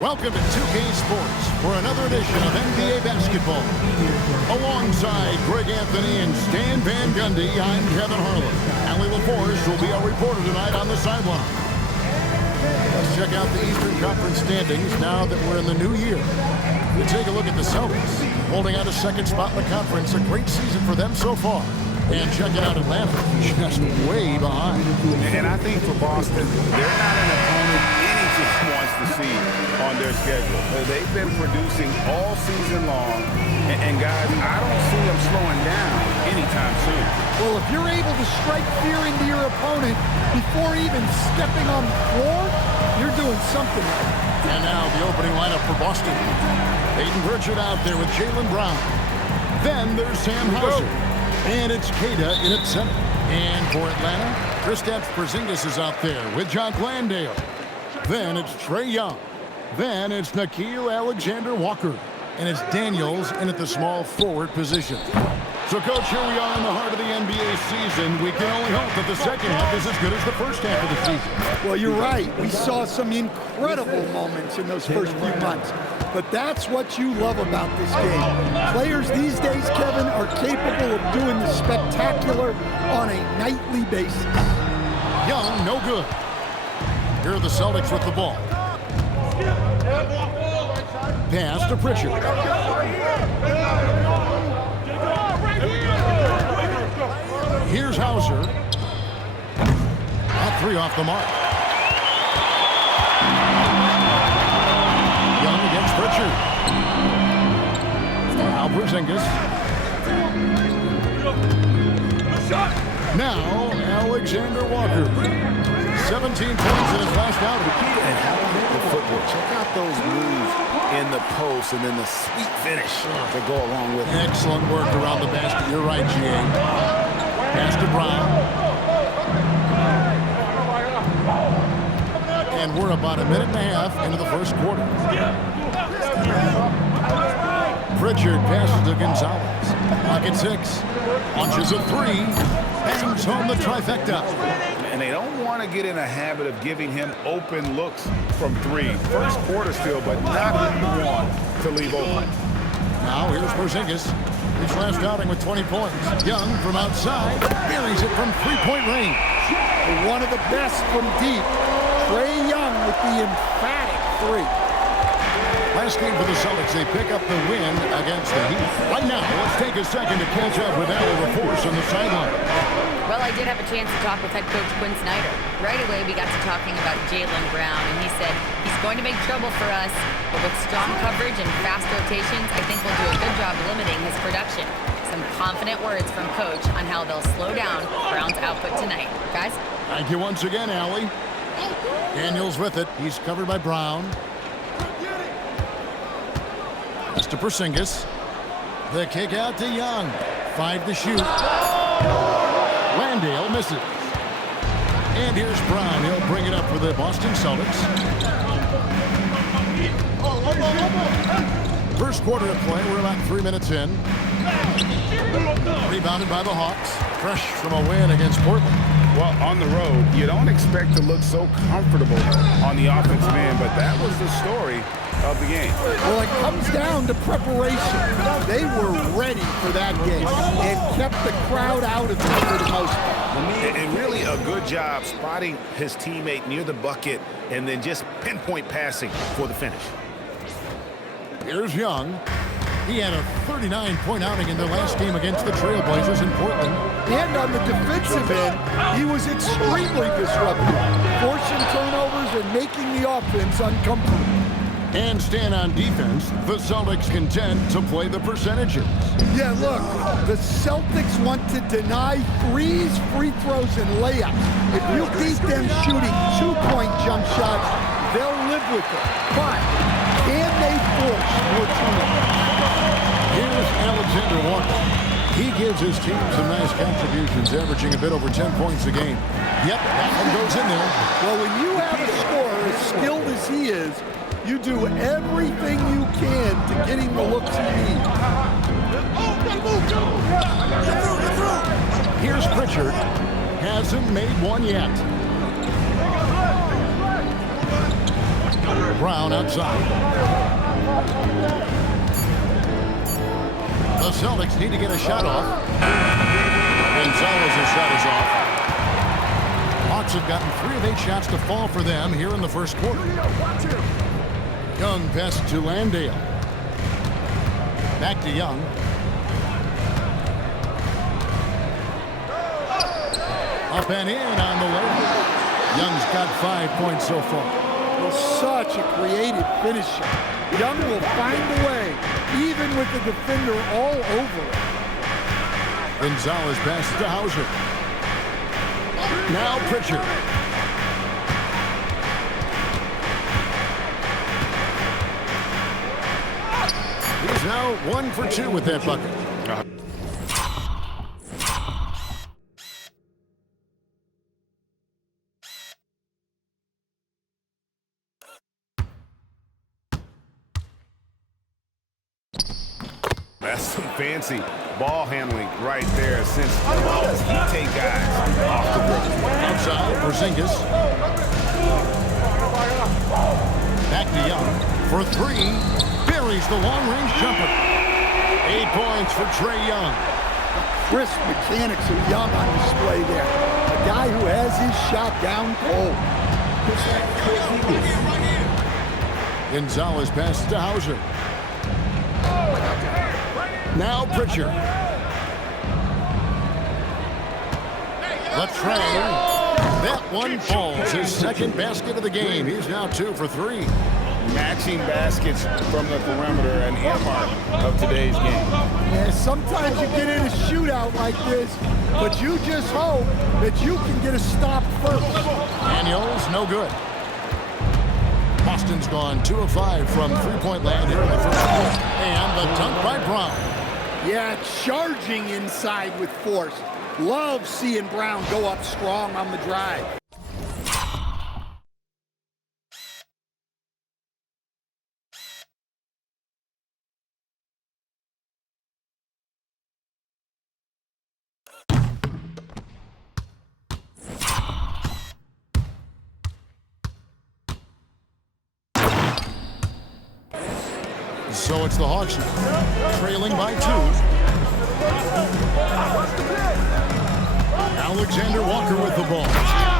Welcome to 2K Sports for another edition of NBA basketball. Alongside Greg Anthony and Stan Van Gundy, I'm Kevin Harlan. Allie LaForce will be our reporter tonight on the sideline. Let's check out the Eastern Conference standings now that we're in the new year. We take a look at the Celtics, holding out a second spot in the conference. A great season for them so far. And check it out, Atlanta, just way behind. And I think for Boston, they're not an opponent any team wants to see on their schedule. They've been producing all season long. And guys, I don't see them slowing down anytime soon. Well, if you're able to strike fear into your opponent before even stepping on the floor, you're doing something right. And now the opening lineup for Boston. Peyton Pritchard out there with Jaylen Brown. Then there's Sam Hauser. And it's Queta in at center. And for Atlanta, Kristaps Porzingis is out there with Jock Landale. Then it's Trae Young. Then it's Nickeil Alexander-Walker. And it's Daniels in at the small forward position. So, Coach, here we are in the heart of the NBA season. We can only hope that the second half is as good as the first half of the season. Well, you're right. We saw some incredible moments in those first few months. But that's what you love about this game. Players these days, Kevin, are capable of doing the spectacular on a nightly basis. Young, no good. Here are the Celtics with the ball. Pass to Pritchard. Here's Hauser. That three off the mark. Young against Pritchard. Now Porzingis. Now Alexander-Walker. 17 points in his last outing. And how about the footwork? Check out those moves in the post and then the sweet finish to go along with it. Excellent work around the basket. You're right, G.A. Pass to Brown. And we're about a minute and a half into the first quarter. Pritchard passes to Gonzalez. Clock at 6. Launches a three. Bangs home the trifecta. And they don't want to get in a habit of giving him open looks from three. First quarter still, but not what you want to leave open. Now here's Porzingis. His last outing with 20 points. Young from outside. Buries it from three-point range. One of the best from deep. Trae Young with the emphatic three. Last game for the Celtics, they pick up the win against the Heat. Right now, let's take a second to catch up with Allie LaForce on the sideline. Well, I did have a chance to talk with head coach Quinn Snyder. Right away, we got to talking about Jaylen Brown, and he said he's going to make trouble for us, but with strong coverage and fast rotations, I think we'll do a good job limiting his production. Some confident words from coach on how they'll slow down Brown's output tonight. Guys? Thank you once again, Allie. Daniels with it. He's covered by Brown. That's to Porzingis. The kick out to Young. 5 to shoot. Landale misses. And here's Brown. He'll bring it up for the Boston Celtics. First quarter of play. We're about 3 minutes in. Rebounded by the Hawks. Fresh from a win against Portland. Well, on the road, you don't expect to look so comfortable on the offensive end, but that was the story of the game. Well, it comes down to preparation. They were ready for that game and kept the crowd out of it for the most part. And really a good job spotting his teammate near the bucket and then just pinpoint passing for the finish. Here's Young. He had a 39-point outing in their last game against the Trailblazers in Portland. And on the defensive end, he was extremely disruptive, forcing turnovers and making the offense uncomfortable. And stand on defense, the Celtics contend to play the percentages. Yeah, look, the Celtics want to deny threes, free throws, and layups. If you beat them shooting two-point jump shots, they'll live with it. But can they force more turnovers? Here's Alexander-Walker. He gives his team some nice contributions, averaging a bit over 10 points a game. Yep, that one goes in there. Well, when you have a scorer as skilled as he is, you do everything you can to get him the looks he needs. Here's Pritchard. Hasn't made one yet. Brown outside. The Celtics need to get a shot off. Gonzalez's shot is off. Hawks have gotten 3 of 8 shots to fall for them here in the first quarter. Young passes to Landale. Back to Young. Up and in on the layup. Young's got 5 points so far. Well, such a creative finisher. Young will find a way, even with the defender all over it. Gonzalez passes to Hauser. Now Pritchard. He's now 1 for 2 with that bucket. That's some fancy ball handling right there. Since how does he take guys off the dribble? Outside, Porzingis. Back to Young for 3. Buries the long-range jumper. 8 points for Trae Young. Crisp mechanics of Young on display there. A guy who has his shot down cold. Gonzalez passes to Hauser. Now Pritchard. Trae. That one falls. His second basket of the game. He's now 2 for 3. Matching baskets from the perimeter, an earmark of today's game. Yeah, sometimes you get in a shootout like this, but you just hope that you can get a stop first. Daniels, no good. Boston's gone 2 of 5 from three-point land here in the first quarter. And the dunk by Brown. Yeah, charging inside with force. Love seeing Brown go up strong on the drive. So it's the Hawks trailing by 2. Alexander Walker with the ball.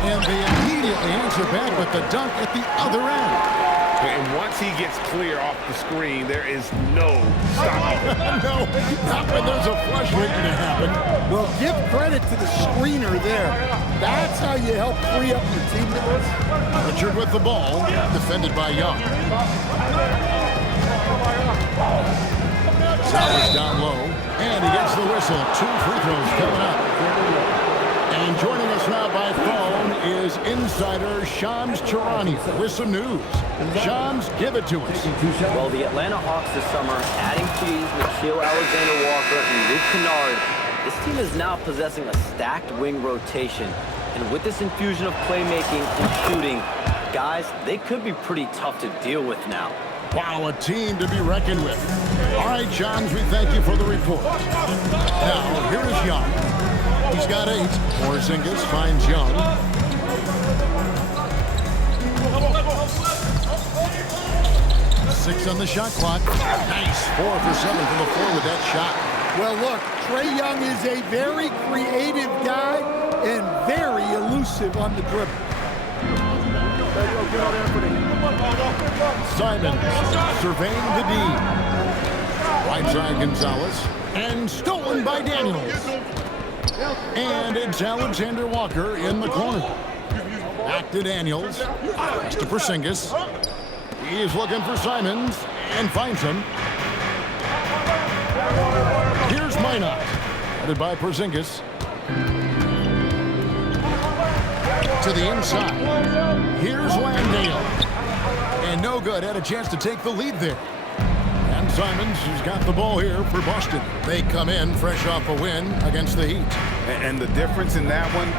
And they immediately answer back with the dunk at the other end. And once he gets clear off the screen, there is no stopping him. No, not when there's a flush waiting to happen. Well, give credit to the screener there. That's how you help free up your teammates. Richard with the ball, defended by Young. Zellers down low, and he gets the whistle. 2 free throws coming up. And joining us now by phone is insider Shams Charania with some news. Shams, give it to us. Well, the Atlanta Hawks this summer, adding Keys, Nickeil Alexander-Walker, and Luke Kennard, this team is now possessing a stacked wing rotation. And with this infusion of playmaking and shooting, guys, they could be pretty tough to deal with now. Wow, a team to be reckoned with. All right, Shams, we thank you for the report. Now, here is Young. He's got 8. Porzingis finds Young. Six on the shot clock. Nice. 4 for 7 from the floor with that shot. Well, look, Trae Young is a very creative guy and very elusive on the dribble. Simons surveying the D. Blindside Gonzalez. And stolen by Daniels. And it's Alexander Walker in the corner. Back to Daniels. Pass to Porzingis. He's looking for Simons and finds him. Here's Minot. Headed by Porzingis. To the inside. Here's Landale. And no good. Had a chance to take the lead there. And Simons has got the ball here for Boston. They come in fresh off a win against the Heat. And the difference in that one,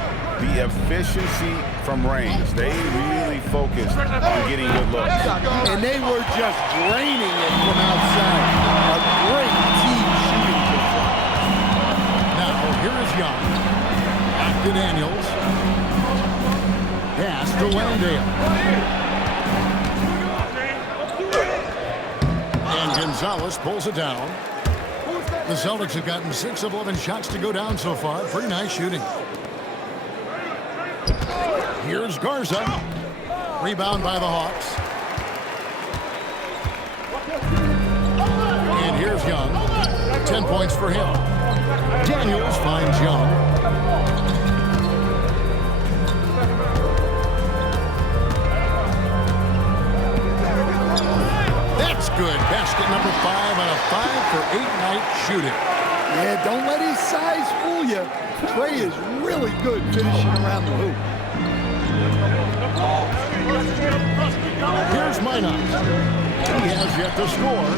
the efficiency from range. They really focused on getting good looks. And they were just draining it from outside. A great team shooting performance. Now, here is Young. Back to Daniels. Pass to Landale. Gonzalez pulls it down. The Celtics have gotten 6 of 11 shots to go down so far. Pretty nice shooting. Here's Garza. Rebound by the Hawks. And here's Young. 10 points for him. Daniels finds Young. That's good. Basket number 5 on a 5-for-8 night shooting. Yeah, don't let his size fool you. Trey is really good finishing around the hoop. Here's Minot. He has yet to score.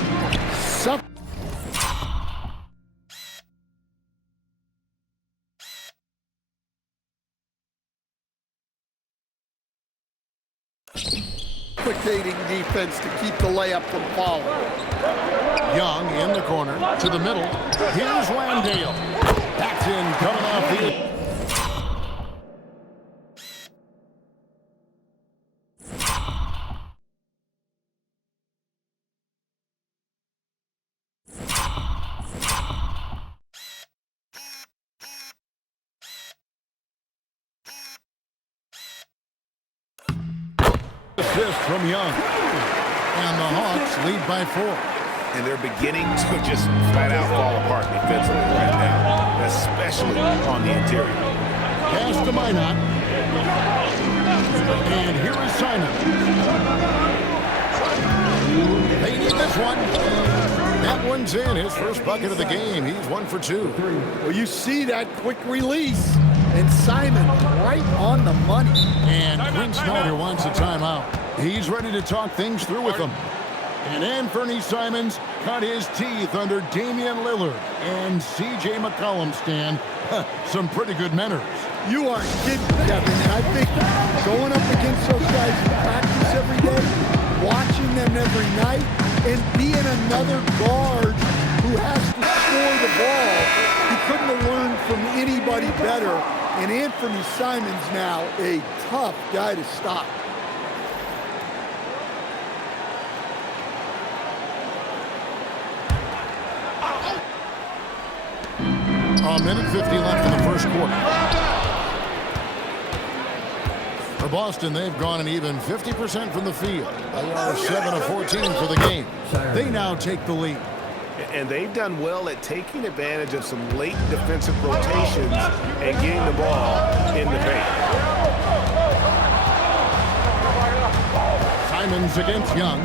Suffocating defense to keep the layup from falling. Young in the corner to the middle. Here's Landale. That's in coming off the... Assist from Young. And the Hawks lead by 4. And they're beginning to just flat out fall apart defensively right now, especially on the interior. Pass to Minot. And here is Simon. They need this one. That one's in. His first bucket of the game. He's 1 for 2. Well, you see that quick release. And Simon right on the money. And Quinn Snyder wants a timeout. He's ready to talk things through with them. And Anthony Simons cut his teeth under Damian Lillard and C.J. McCollum, Stan. Some pretty good manners. You aren't kidding, Kevin. And I think going up against those guys in practice every day, watching them every night, and being another guard who has to score the ball, he couldn't have learned from anybody better. And Anthony Simons now a tough guy to stop. A minute 50 left in the first quarter. For Boston, they've gone an even 50% from the field. They are 7 of 14 for the game. They now take the lead. And they've done well at taking advantage of some late defensive rotations and getting the ball in the paint. Simons against Young.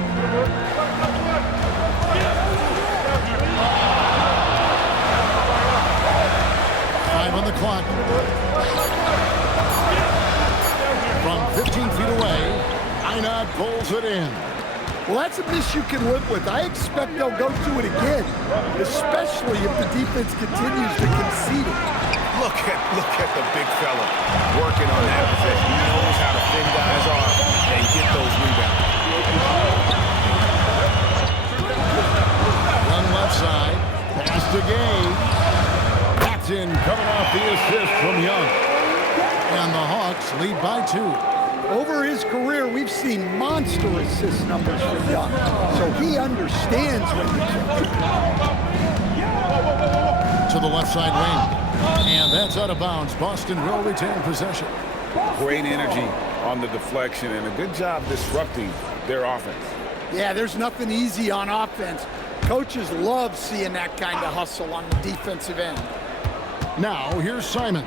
On the clock. From 15 feet away, Minot pulls it in. Well, that's a miss you can live with. I expect they'll go to it again, especially if the defense continues to concede it. Look at the big fella working on that possession. He knows how to thin guys off and get those rebounds. Young left side, pass to Gay. In coming off the assist from Young. And the Hawks lead by 2. Over his career, we've seen monster assist numbers from Young. So he understands when to to the left side wing. And that's out of bounds. Boston will retain possession. Great energy on the deflection and a good job disrupting their offense. Yeah, there's nothing easy on offense. Coaches love seeing that kind of hustle on the defensive end. Now, here's Simons.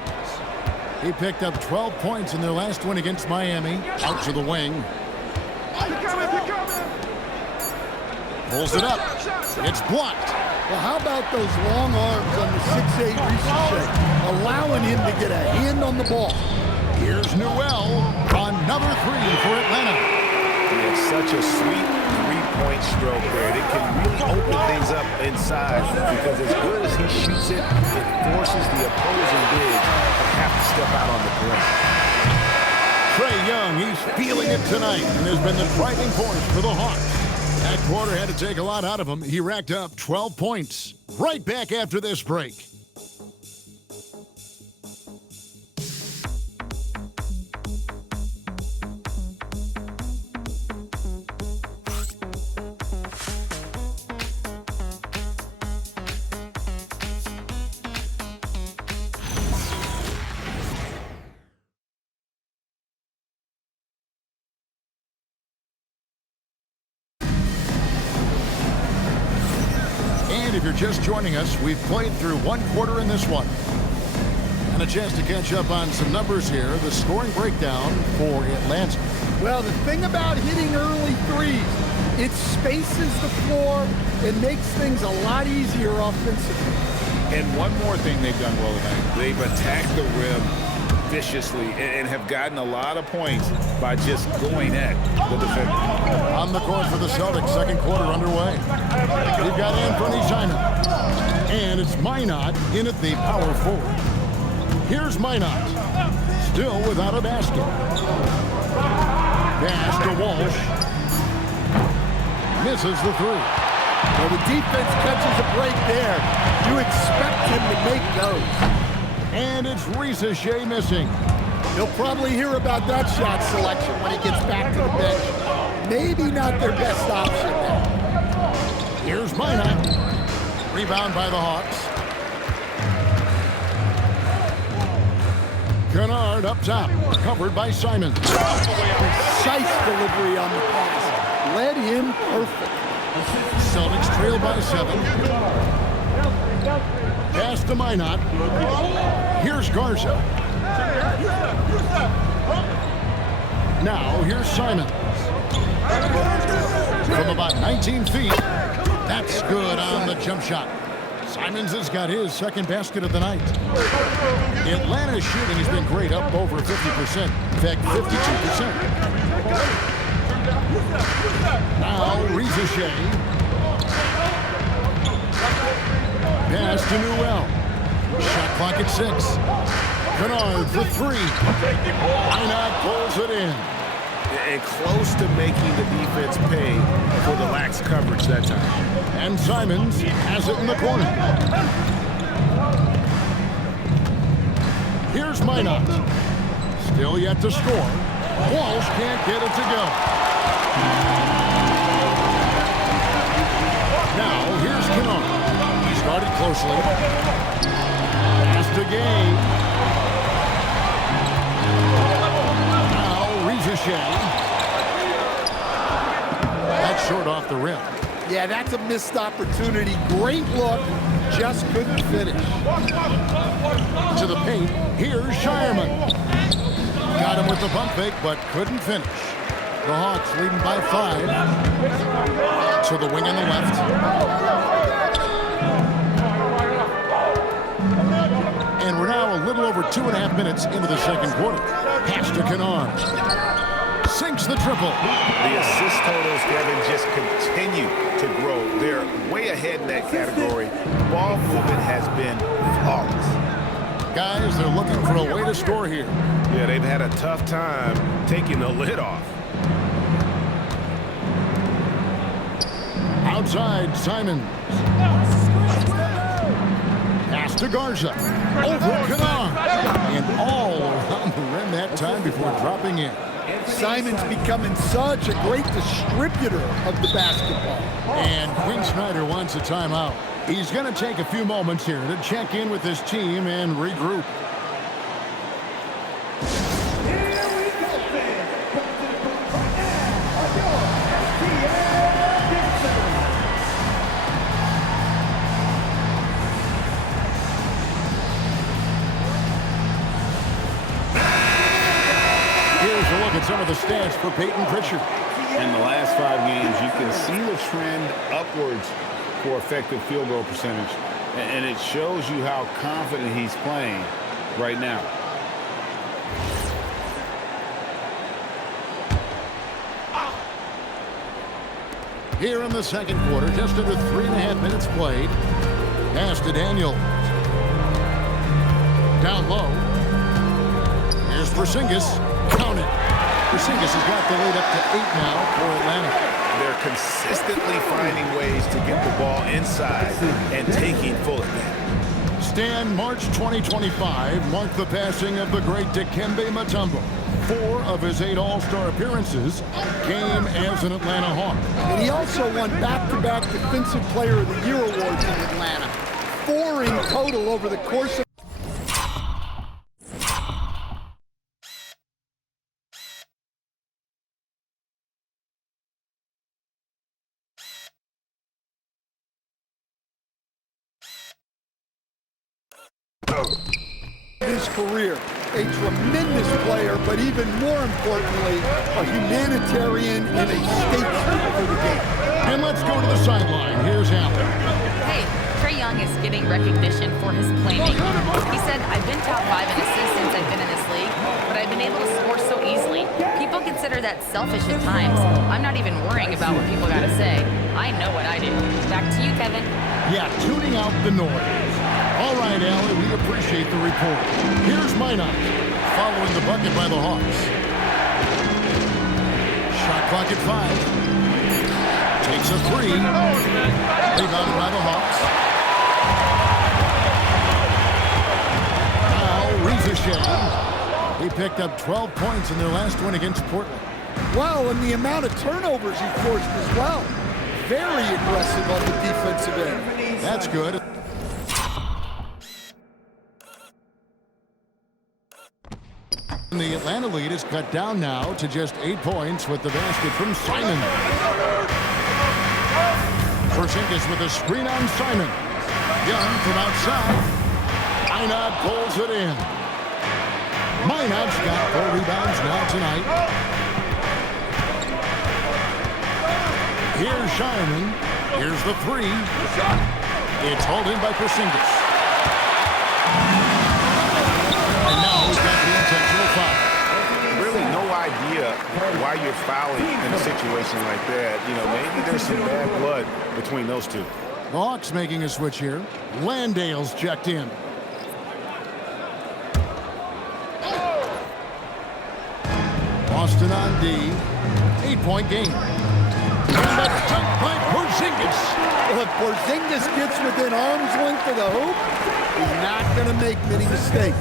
He picked up 12 points in their last win against Miami. Out to the wing. Pulls it up. It's blocked. Well, how about those long arms on the 6'8" Ricochet, allowing him to get a hand on the ball? Here's Newell. Another 3 for Atlanta. It's such a sweet three-point stroke there. It can really open things up inside because as good as he shoots it, it forces the opposing big to have to step out on the perimeter. Trae Young, he's feeling it tonight and has been the driving force for the Hawks. That quarter had to take a lot out of him. He racked up 12 points. Right back after this break. And if you're just joining us, we've played through one quarter in this one. And a chance to catch up on some numbers here. The scoring breakdown for Atlanta. Well, the thing about hitting early threes, it spaces the floor. It makes things a lot easier offensively. And one more thing they've done well tonight. They've attacked the rim viciously and have gotten a lot of points by just going at the defender. On the court for the Celtics, second quarter underway. We've got Anthony Simons. And it's Minot in at the power forward. Here's Minot. Still without a basket. Pass to Walsh. Misses the three. Well, the defense catches a break there. You expect him to make those. And it's Risa Shea missing. He'll probably hear about that shot selection when he gets back to the bench. Maybe not their best option there. Here's Minot. Rebound by the Hawks. Kennard up top. Covered by Simons. Precise delivery on the pass. Led him perfect. Celtics trail by 7. Pass to Minot. Here's Garza. Now here's Simons. From about 19 feet. That's good on the jump shot. Simons has got his second basket of the night. Atlanta's shooting has been great, up over 50%. In fact, 52%. Now, Risa Shea. Pass to Newell. Shot clock at 6. Kennard for 3. Minot pulls it in. And close to making the defense pay for the lax coverage that time. And Simons has it in the corner. Here's Minot. Still yet to score. Walsh can't get it to go. Now, here's Kennard. He started closely. Pass to Gay. Now, Risa Shea. That's short off the rim. Yeah, that's a missed opportunity. Great look, just couldn't finish. To the paint, here's Shireman. Got him with the pump fake, but couldn't finish. The Hawks leading by 5. To the wing on the left. And we're now a little over 2.5 minutes into the second quarter. Pass to Kennard. Sinks the triple. The assist totals, Kevin, just continue to grow. They're way ahead in that category. Ball movement has been flawless. Guys, they're looking for a way to score here. Yeah, they've had a tough time taking the lid off. Outside, Simons. Pass to Garza. Over Kennard. And all around the rim that time before dropping in. Simons becoming such a great distributor of the basketball. And Quinn Snyder wants a timeout. He's going to take a few moments here to check in with his team and regroup. Here's a look at some of the stats for Peyton Pritchard. In the last 5 games, you can see the trend upwards for effective field goal percentage. And it shows you how confident he's playing right now. Here in the second quarter, just under 3.5 minutes played. Pass to Daniel. Down low. Here's Porzingis. Count it. Porzingis has got the lead up to 8 now for Atlanta. They're consistently finding ways to get the ball inside and taking full advantage. Stan, March 2025 marked the passing of the great Dikembe Mutombo. 4 of his 8 All-Star appearances came as an Atlanta Hawk. And he also won back-to-back Defensive Player of the Year awards in Atlanta. 4 in total over the course of career. A tremendous player, but even more importantly, a humanitarian and a statesman for the game. And let's go to the sideline. Here's Allen. Hey, Trae Young is getting recognition for his playmaking. He said, I've been top 5 in assists since I've been in this league, but I've been able to score so easily. People consider that selfish at times. I'm not even worrying about what people got to say. I know what I do. Back to you, Kevin. Yeah, tuning out the noise. All right, Allie, we appreciate the report. Here's Minot, following the bucket by the Hawks. Shot clock at 5. Takes a 3. Rebounded by the Hawks. Now, Reza Shea. He picked up 12 points in their last win against Portland. Well, and the amount of turnovers he forced as well. Very aggressive on the defensive end. That's good. The Atlanta lead is cut down now to just 8 points with the basket from Simon. Porzingis with a screen on Simon. Young from outside. Minot pulls it in. Minot's got 4 rebounds now tonight. Here's Shyman. Here's the 3. It's hauled in by Porzingis. And now he's got the intentional foul. Really no idea why you're fouling in a situation like that. You know, maybe there's some bad blood between those two. The Hawks making a switch here. Landale's checked in. Boston on D. 8-point game. And that's dunked by Porzingis. Well, if Porzingis gets within arm's length of the hoop, he's not going to make many mistakes.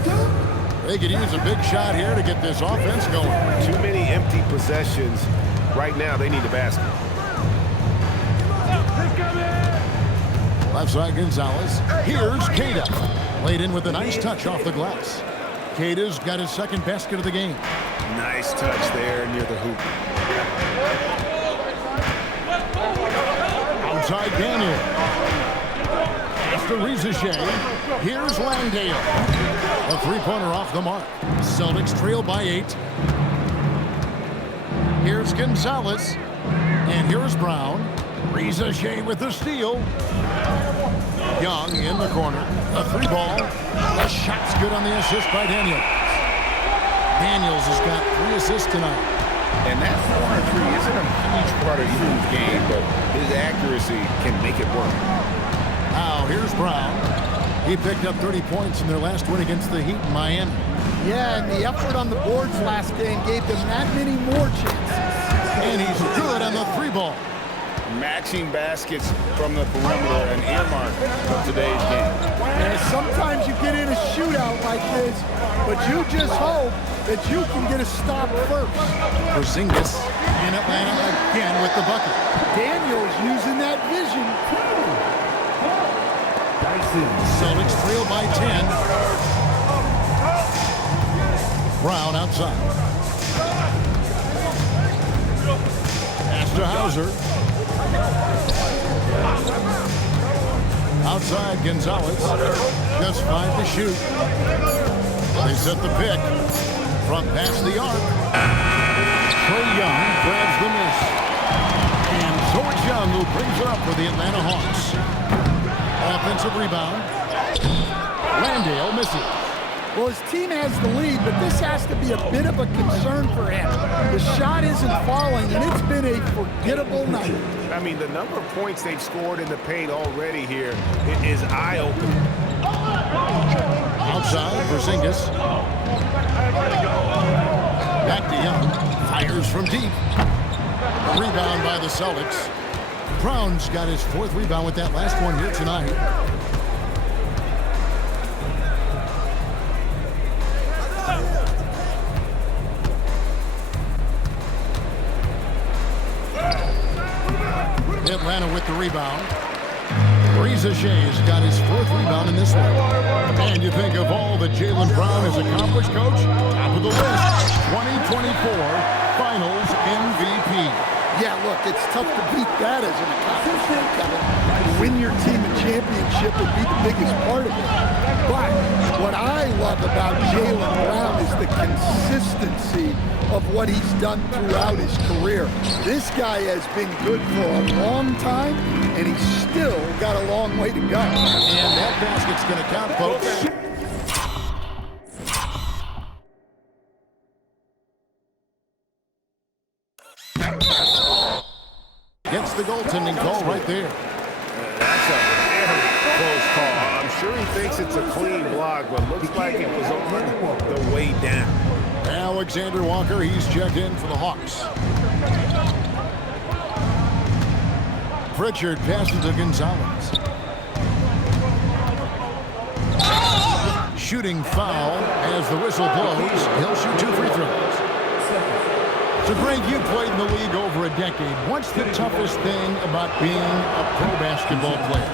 They could use a big shot here to get this offense going. Too many empty possessions. Right now, they need a basket. Left side Gonzalez. Here's Queta. Laid in with a nice touch off the glass. Queta's got his second basket of the game. Nice touch there near the hoop. Outside Daniel. After Reza Shea. Here's Landale. A three-pointer off the mark. Celtics trail by 8. Here's Gonzalez. And here's Brown. Reza Shea with the steal. Young in the corner. A 3-ball. The shot's good on the assist by Daniels. Daniels has got 3 assists tonight. And that corner 3 isn't a huge part of Eu's game, but his accuracy can make it work. Now here's Brown. He picked up 30 points in their last win against the Heat in Miami. Yeah, and the effort on the boards last game gave them that many more chances. And he's good on the 3-ball. Matching baskets from the perimeter, an earmark of today's game. And sometimes you get in a shootout like this, but you just hope that you can get a stop first. Porzingis in Atlanta again with the bucket. Daniels using that vision. Celtics trail by 10. Brown outside. Pass to Hauser. Outside Gonzalez. Just 5 to shoot. They set the pick. Front past the arc. Trae Young grabs the miss. And so it's Young who brings it up for the Atlanta Hawks. Offensive rebound. Landale misses. Well, his team has the lead, but this has to be a bit of a concern for him. The shot isn't falling, and it's been a forgettable night. I mean, the number of points they've scored in the paint already here is eye-opening. Outside, Porzingis. Back to Young. Fires from deep. Rebound by the Celtics. Brown's got his 4th rebound with that last one here tonight. Atlanta with the rebound. Reza Shea's got his 4th rebound in this one. And you think of all that Jaylen Brown has accomplished, Coach? Top of the list, 2024 Finals MVP. Yeah, look, it's tough to beat that as an accomplishment, Kevin. To win your team a championship would be the biggest part of it. But what I love about Jaylen Brown is the consistency of what he's done throughout his career. This guy has been good for a long time, and he's still got a long way to go. And that basket's going to count, folks. Gets the goaltending call right there. That's a very close call. I'm sure he thinks it's a clean block, but looks like it was on the way down. Alexander Walker, he's checked in for the Hawks. Pritchard passes to Gonzalez. Shooting foul as the whistle blows. He'll shoot 2 free throws. So, Greg, you played in the league over a decade. What's the toughest thing about being a pro basketball player?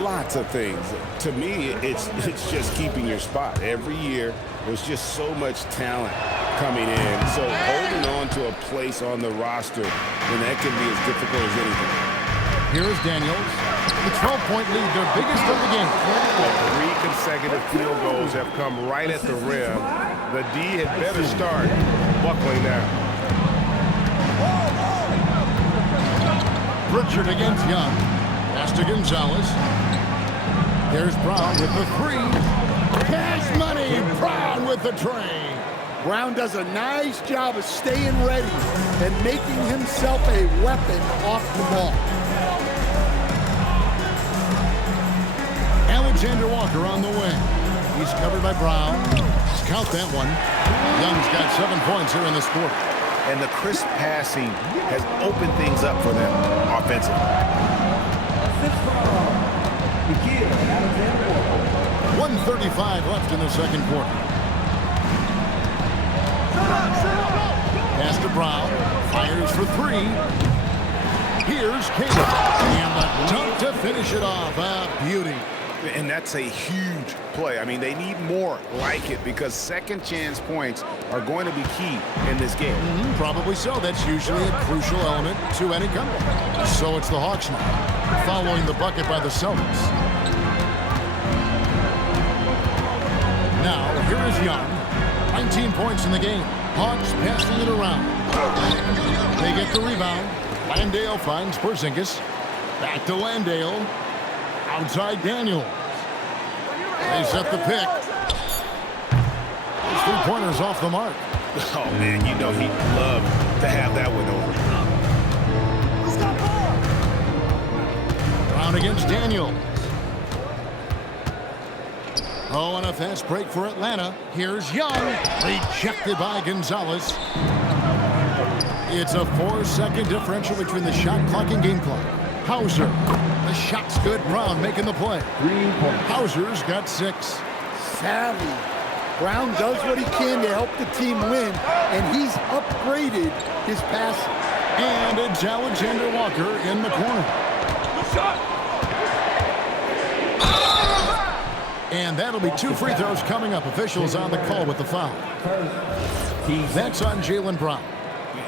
Lots of things. To me, it's just keeping your spot. Every year, there's just so much talent coming in. So holding on to a place on the roster, and that can be as difficult as anything. Here's Daniels. The 12-point lead, their biggest of the game. 3 consecutive field goals have come right at the rim. The D had better start buckling now. Pritchard against Young. Pass to Gonzalez. There's Brown with the 3. Cash money. Brown with the tray. Brown does a nice job of staying ready and making himself a weapon off the ball. Alexander Walker on the wing. He's covered by Brown. Just count that one. Young's got 7 points here in this quarter. And the crisp passing has opened things up for them offensively. 1:35 left in the second quarter. Pass to Brown. Fires for 3. Here's Caleb. And the dunk to finish it off. A beauty. And that's a huge play. I mean, they need more like it because second chance points are going to be key in this game. Probably so. That's usually a crucial element to any comeback. So it's the Hawks now, following the bucket by the Celtics. Now, here is Young. 19 points in the game. Hawks passing it around. They get the rebound. Landale finds Porzingis. Back to Landale. Outside Daniels. They set the pick. Those 3-pointers off the mark. Oh, man, you know he'd love to have that one over. Brown against Daniels. Oh, and a fast break for Atlanta. Here's Young. Rejected by Gonzalez. It's a 4-second differential between the shot clock and game clock. Hauser. The shot's good. Brown making the play. Hauser's got 6. Savvy. Brown does what he can to help the team win, and he's upgraded his passing. And it's Alexander Walker in the corner. And that'll be 2 free throws coming up. Officials on the call with the foul. That's on Jaylen Brown.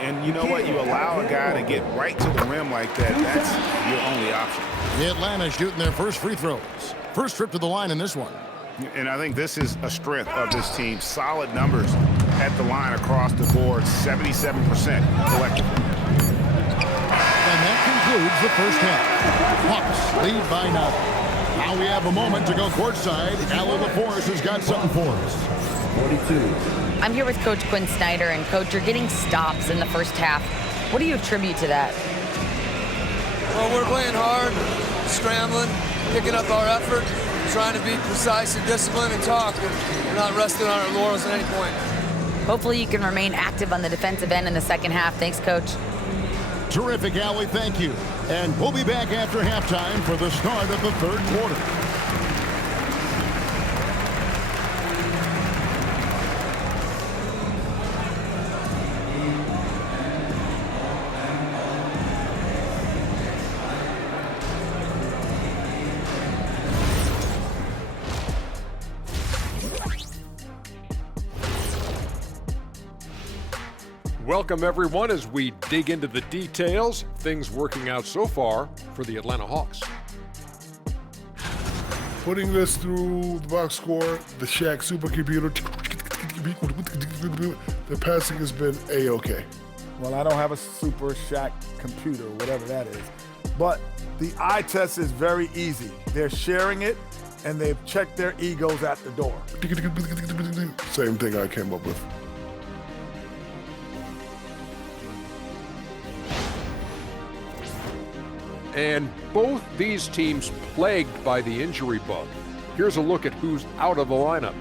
And you know what? You allow a guy to get right to the rim like that, that's your only option. Atlanta shooting their first free throws. First trip to the line in this one. And I think this is a strength of this team. Solid numbers at the line across the board, 77% collectively. And that concludes the first half. Hawks lead by 9. Now we have a moment to go courtside. Allie LaForce has got something for us. 42. I'm here with Coach Quinn Snyder, and Coach, you're getting stops in the first half. What do you attribute to that? Well, we're playing hard, scrambling, picking up our effort, trying to be precise and disciplined and talk. And we're not resting on our laurels at any point. Hopefully you can remain active on the defensive end in the second half. Thanks, Coach. Terrific, Allie. Thank you. And we'll be back after halftime for the start of the third quarter. Welcome, everyone, as we dig into the details. Things working out so far for the Atlanta Hawks. Putting this through the box score, the Shaq supercomputer, the passing has been A-OK. Well, I don't have a Super Shaq computer, whatever that is. But the eye test is very easy. They're sharing it, and they've checked their egos at the door. Same thing I came up with. And both these teams plagued by the injury bug. Here's a look at who's out of the lineup.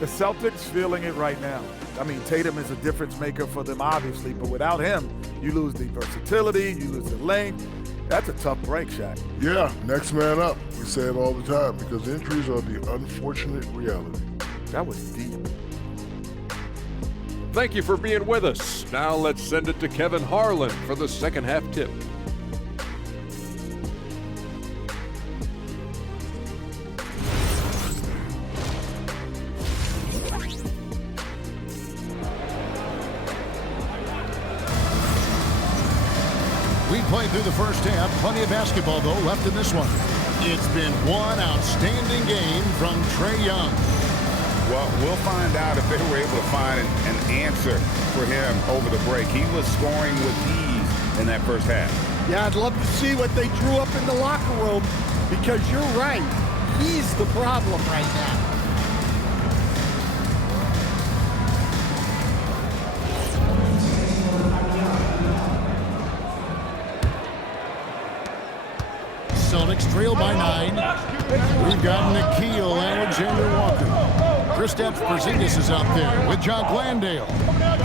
The Celtics feeling it right now. I mean, Tatum is a difference maker for them, obviously, but without him, you lose the versatility, you lose the length. That's a tough break, Shaq. Yeah, next man up. We say it all the time because injuries are the unfortunate reality. That was deep. Thank you for being with us. Now let's send it to Kevin Harlan for the second half tip. We played through the first half. Plenty of basketball, though, left in this one. It's been one outstanding game from Trae Young. Well, we'll find out if they were able to find an answer for him over the break. He was scoring with ease in that first half. Yeah, I'd love to see what they drew up in the locker room because you're right. He's the problem right now. Celtics trail by 9. We've got Nickeil Alexander-Walker. Kristaps Porzingis is out there with Jock Landale.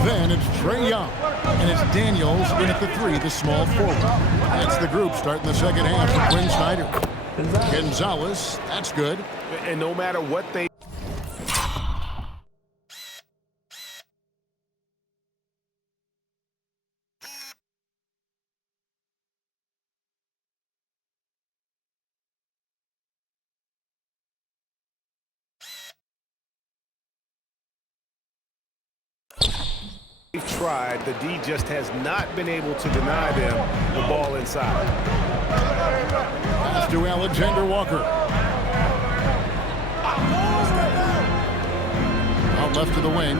Then it's Trae Young. And it's Daniels in at the 3, the small forward. That's the group starting the second half for Quinn Snyder. Gonzalez, that's good. And no matter what they... They've tried, the D just has not been able to deny them the ball inside. Pass to Alexander-Walker. Out left to the wing.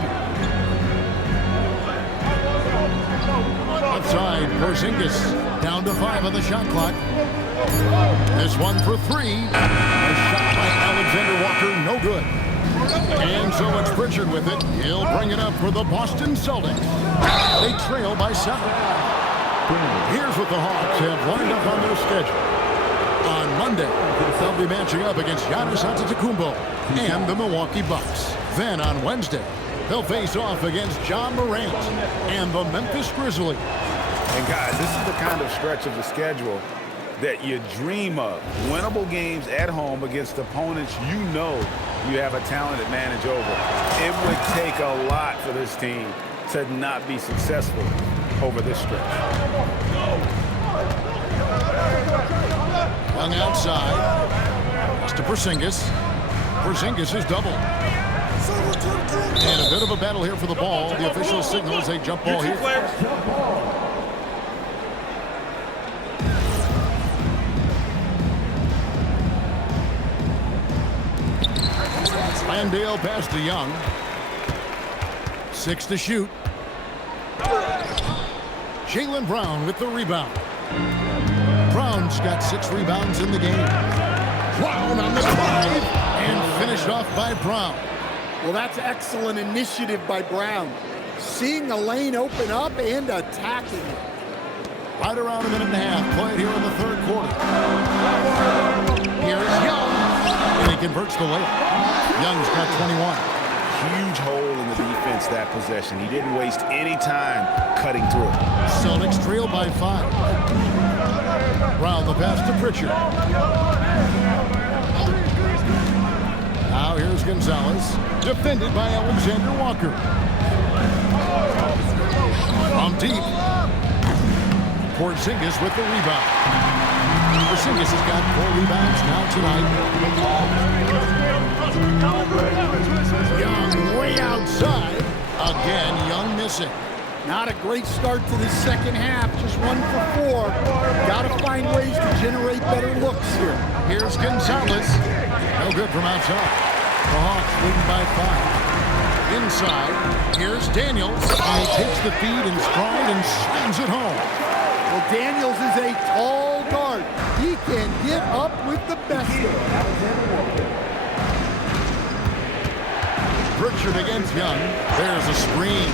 Outside, Porzingis down to 5 on the shot clock. This one for 3. A shot by Alexander-Walker, no good. And so it's Pritchard with it. He'll bring it up for the Boston Celtics. They trail by 7. Here's what the Hawks have lined up on their schedule. On Monday, they'll be matching up against Giannis Antetokounmpo and the Milwaukee Bucks. Then on Wednesday, they'll face off against Ja Morant and the Memphis Grizzlies. And guys, this is the kind of stretch of the schedule that you dream of. Winnable games at home against opponents you know you have a talented advantage over. It would take a lot for this team to not be successful over this stretch. Young outside. Pass to Porzingis. Porzingis is doubled. And a bit of a battle here for the ball. The official signals a jump ball here. Landale pass to Young. 6 to shoot. Jaylen Brown with the rebound. Brown's got 6 rebounds in the game. Brown on the drive and finished off by Brown. Well, that's excellent initiative by Brown. Seeing a lane open up and attacking it. Right around a minute and a half. Played here in the third quarter. Here's Young. And he converts the layup. Young's got 21. Huge hole in the defense that possession. He didn't waste any time cutting through. Celtics trail by 5. Brown the pass to Pritchard. Now here's Gonzalez. Defended by Alexander-Walker. From deep. Porzingis with the rebound. Porzingis has got 4 rebounds now tonight. Young way outside. Again, Young missing. Not a great start to the second half, just 1 for 4. Got to find ways to generate better looks here. Here's Gonzalez. No good from outside. The Hawks leading by 5. Inside, here's Daniels. And he takes the feed in stride and slams it home. Well, Daniels is a tall guard. He can get up with the best of them. Pritchard against Young. There's a screen.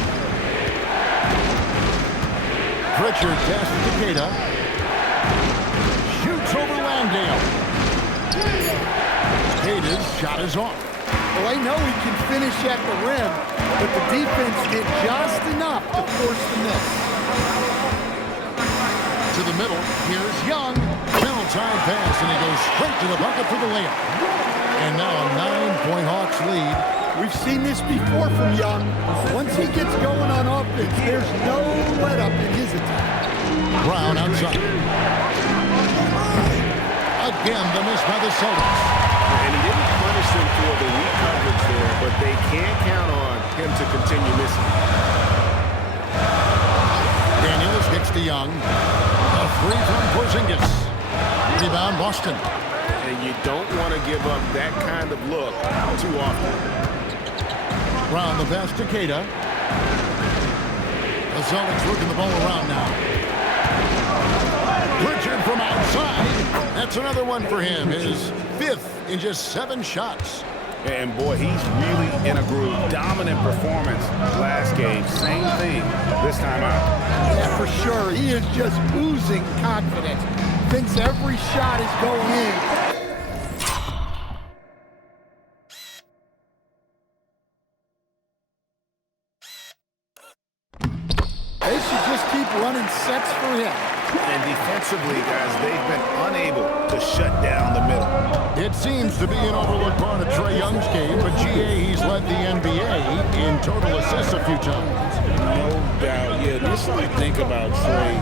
Pritchard passes to Queta. Shoots over Landale. Queta's shot is off. Well, I know he can finish at the rim, but the defense did just enough to force the miss. To the middle, here's Young. Middle time pass, and he goes straight to the bucket for the layup. And now a 9-point Hawks lead. We've seen this before from Young. Once he gets going on offense, there's no let-up in his attack. Brown outside. Again, the miss by the Celtics. And he didn't punish them for the weak coverage there, but they can't count on him to continue missing. Daniels gets to Young. A three from Porzingis. Rebound Boston. And you don't want to give up that kind of look too often. Brown the pass to Queta. The Celtics working the ball around now. Pritchard from outside. That's another one for him. His 5th in just 7 shots. And boy, he's really in a groove. Dominant performance last game. Same thing this time out. Yeah, for sure. He is just oozing confidence. Thinks every shot is going in. They should just keep running sets for him. And defensively, guys, they've been unable to shut down the middle. It seems to be an overlooked part of Trae Young's game, but GA, he's led the NBA in total assists a few times. No doubt. Yeah, this is what I think about Trae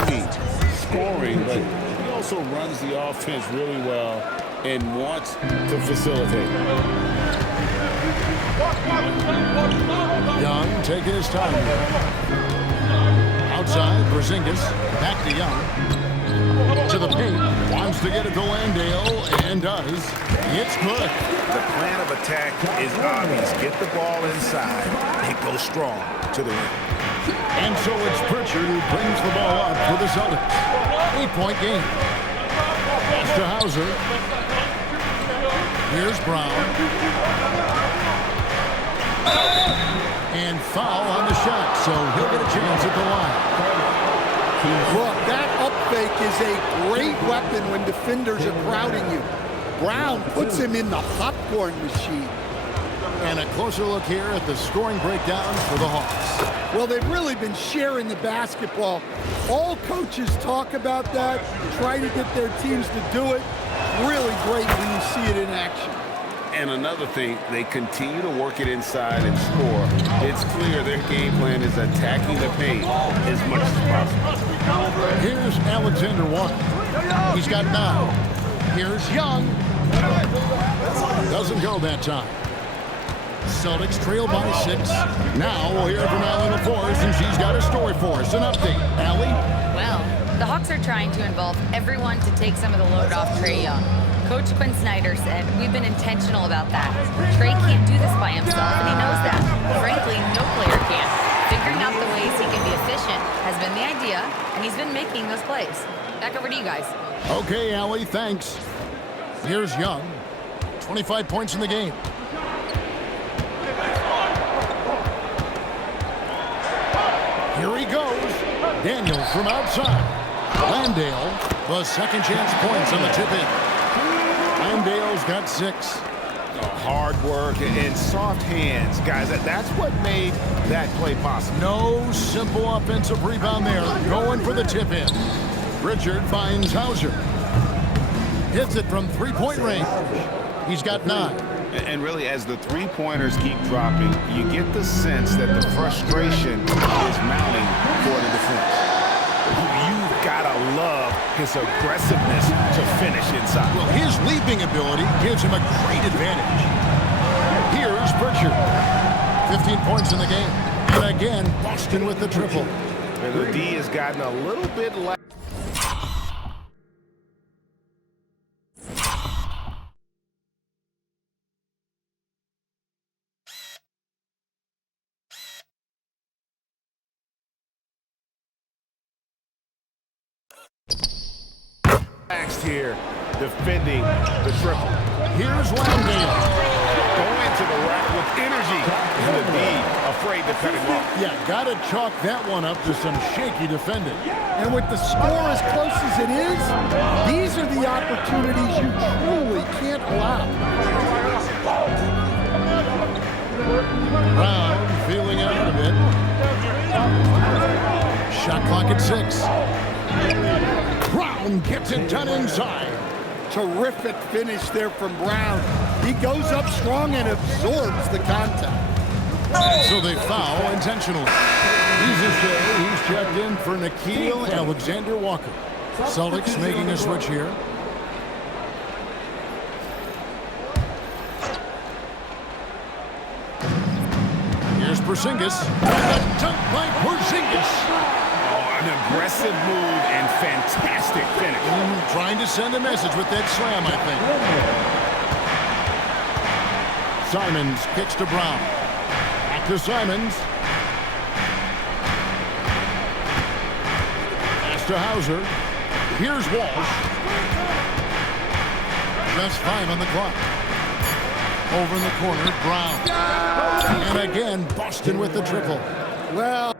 shooting, scoring, but he also runs the offense really well and wants to facilitate. Young taking his time. Outside, Porzingis, back to Young. To the paint, wants to get it to Landale, and does. It's good. The plan of attack is obvious. Get the ball inside and go strong to the rim. And so it's Pritchard who brings the ball up for the Celtics. 8-point game. Pass to Hauser. Here's Brown. And foul on the shot, so he'll get a chance at the line. Look, that up fake is a great weapon when defenders are crowding you. Brown puts him in the popcorn machine. And a closer look here at the scoring breakdown for the Hawks. Well, they've really been sharing the basketball. All coaches talk about that, try to get their teams to do it. Really great when you see it in action. And another thing, they continue to work it inside and score. It's clear their game plan is attacking the paint as much as possible. Here's Alexander Walker. He's got 9. Here's Young. Doesn't go that time. Celtics trail by 6. Now we'll hear from Allie LaForce, and she's got a story for us. An update. Allie? Well, the Hawks are trying to involve everyone to take some of the load off Trae Young. Coach Quinn Snyder said, we've been intentional about that. Trae can't do this by himself, and he knows that. Frankly, no player can. Figuring out the ways he can be efficient has been the idea, and he's been making those plays. Back over to you guys. Okay, Allie, thanks. Here's Young. 25 points in the game. Here he goes. Daniels from outside. Landale, the second chance points on the tip-in. Landale's got 6. Hard work and soft hands, guys. That's what made that play possible. No simple offensive rebound there. Going for the tip-in. Pritchard finds Hauser. Hits it from three-point range. He's got 9. And really, as the three-pointers keep dropping, you get the sense that the frustration is mounting for the defense. You've got to love his aggressiveness to finish inside. Well, his leaping ability gives him a great advantage. Here's Pritchard. 15 points in the game. And again, Boston with the triple. And the D has gotten a little bit lax. Here, defending the triple. Here's Landale. Going to the rack with energy. And the D afraid to cut him off. Yeah, got to chalk that one up to some shaky defending. And with the score as close as it is, these are the opportunities you truly can't allow. Brown feeling out of it. Shot clock at 6. Brown gets it done inside. Terrific finish there from Brown. He goes up strong and absorbs the contact. So they foul intentionally. He's checked in for Nickeil Alexander-Walker. Celtics making a switch here. Here's Porzingis. And a dunk by Porzingis. An aggressive move and fantastic finish. Trying to send a message with that slam, I think. Simons kicks to Brown. Back to Simons. Pass to Hauser. Here's Walsh. Just 5 on the clock. Over in the corner, Brown. And again, Boston with the triple. Well,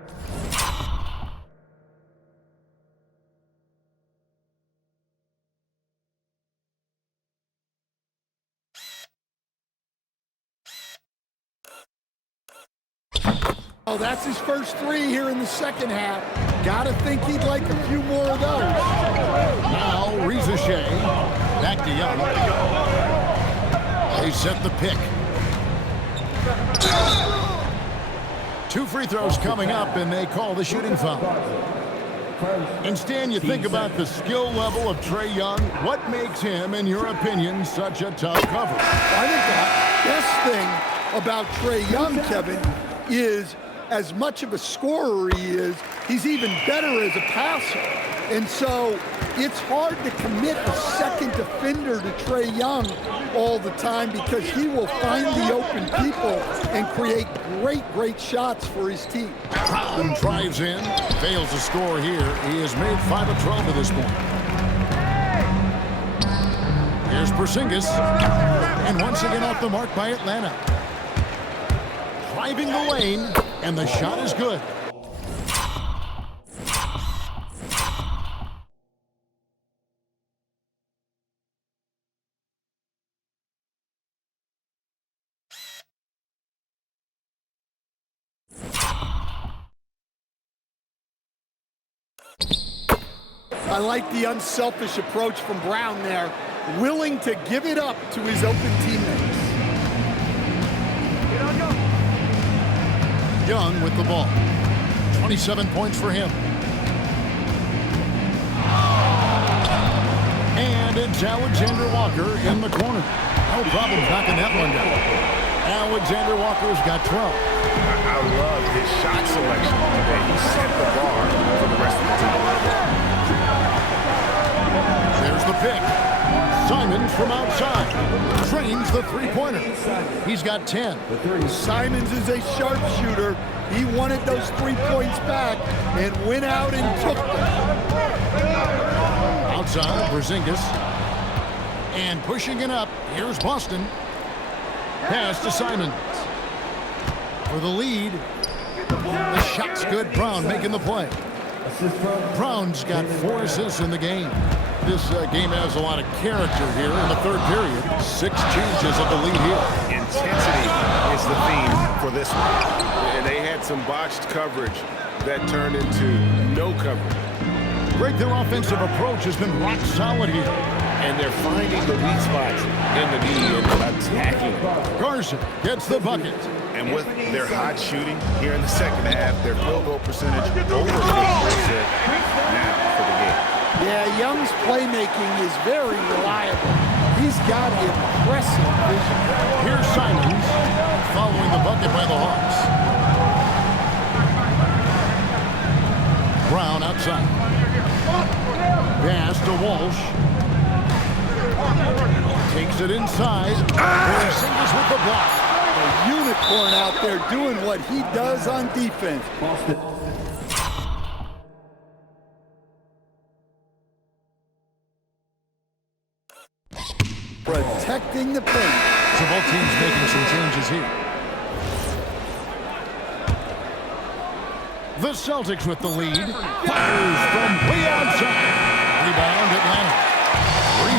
oh, that's his first 3 here in the second half. Gotta think he'd like a few more of those. Now, Rizachet. Back to Young. They set the pick. 2 free throws coming up, and they call the shooting foul. And Stan, you think about the skill level of Trae Young. What makes him, in your opinion, such a tough cover? I think the best thing about Trae Young, Kevin, is as much of a scorer he is, he's even better as a passer. And so it's hard to commit a second defender to Trae Young all the time because he will find the open people and create great shots for his team. Brown drives in, fails to score here. He has made 5 of 12 at this point. Here's Porzingis, and once again off the mark by Atlanta. Driving the lane, and the shot is good. I like the unselfish approach from Brown there, willing to give it up to his open teammates. Young with the ball. 27 points for him. And it's Alexander Walker in the corner. No problem knocking that one down. Alexander Walker's got 12. I love his shot selection. He set the bar for the rest of the team. There's the pick. Simons from outside. Trains the three-pointer. He's got 10. Simons is a sharpshooter. He wanted those 3 points back and went out and took them. Outside, Porzingis. And pushing it up, here's Boston. Pass to Simons. For the lead. The shot's good. Brown making the play. Brown's got 4 assists in the game. This game has a lot of character here in the third period. 6 changes of the lead here. Intensity is the theme for this one. And they had some botched coverage that turned into no coverage. Greg, their offensive approach has been rock solid here. And they're finding the weak spots in the D and attacking. Garza gets the bucket. And with their hot shooting here in the second half, their field goal percentage over 50% now for the game. Yeah, Young's playmaking is very reliable. He's got impressive vision. Here's Simons following the bucket by the Hawks. Brown outside. Pass to Walsh. Takes it inside. Porzingis with the block. A unicorn out there doing what he does on defense. Protecting the paint. So both teams making some changes here. The Celtics with the lead. Fires from way outside. Rebound Atlanta.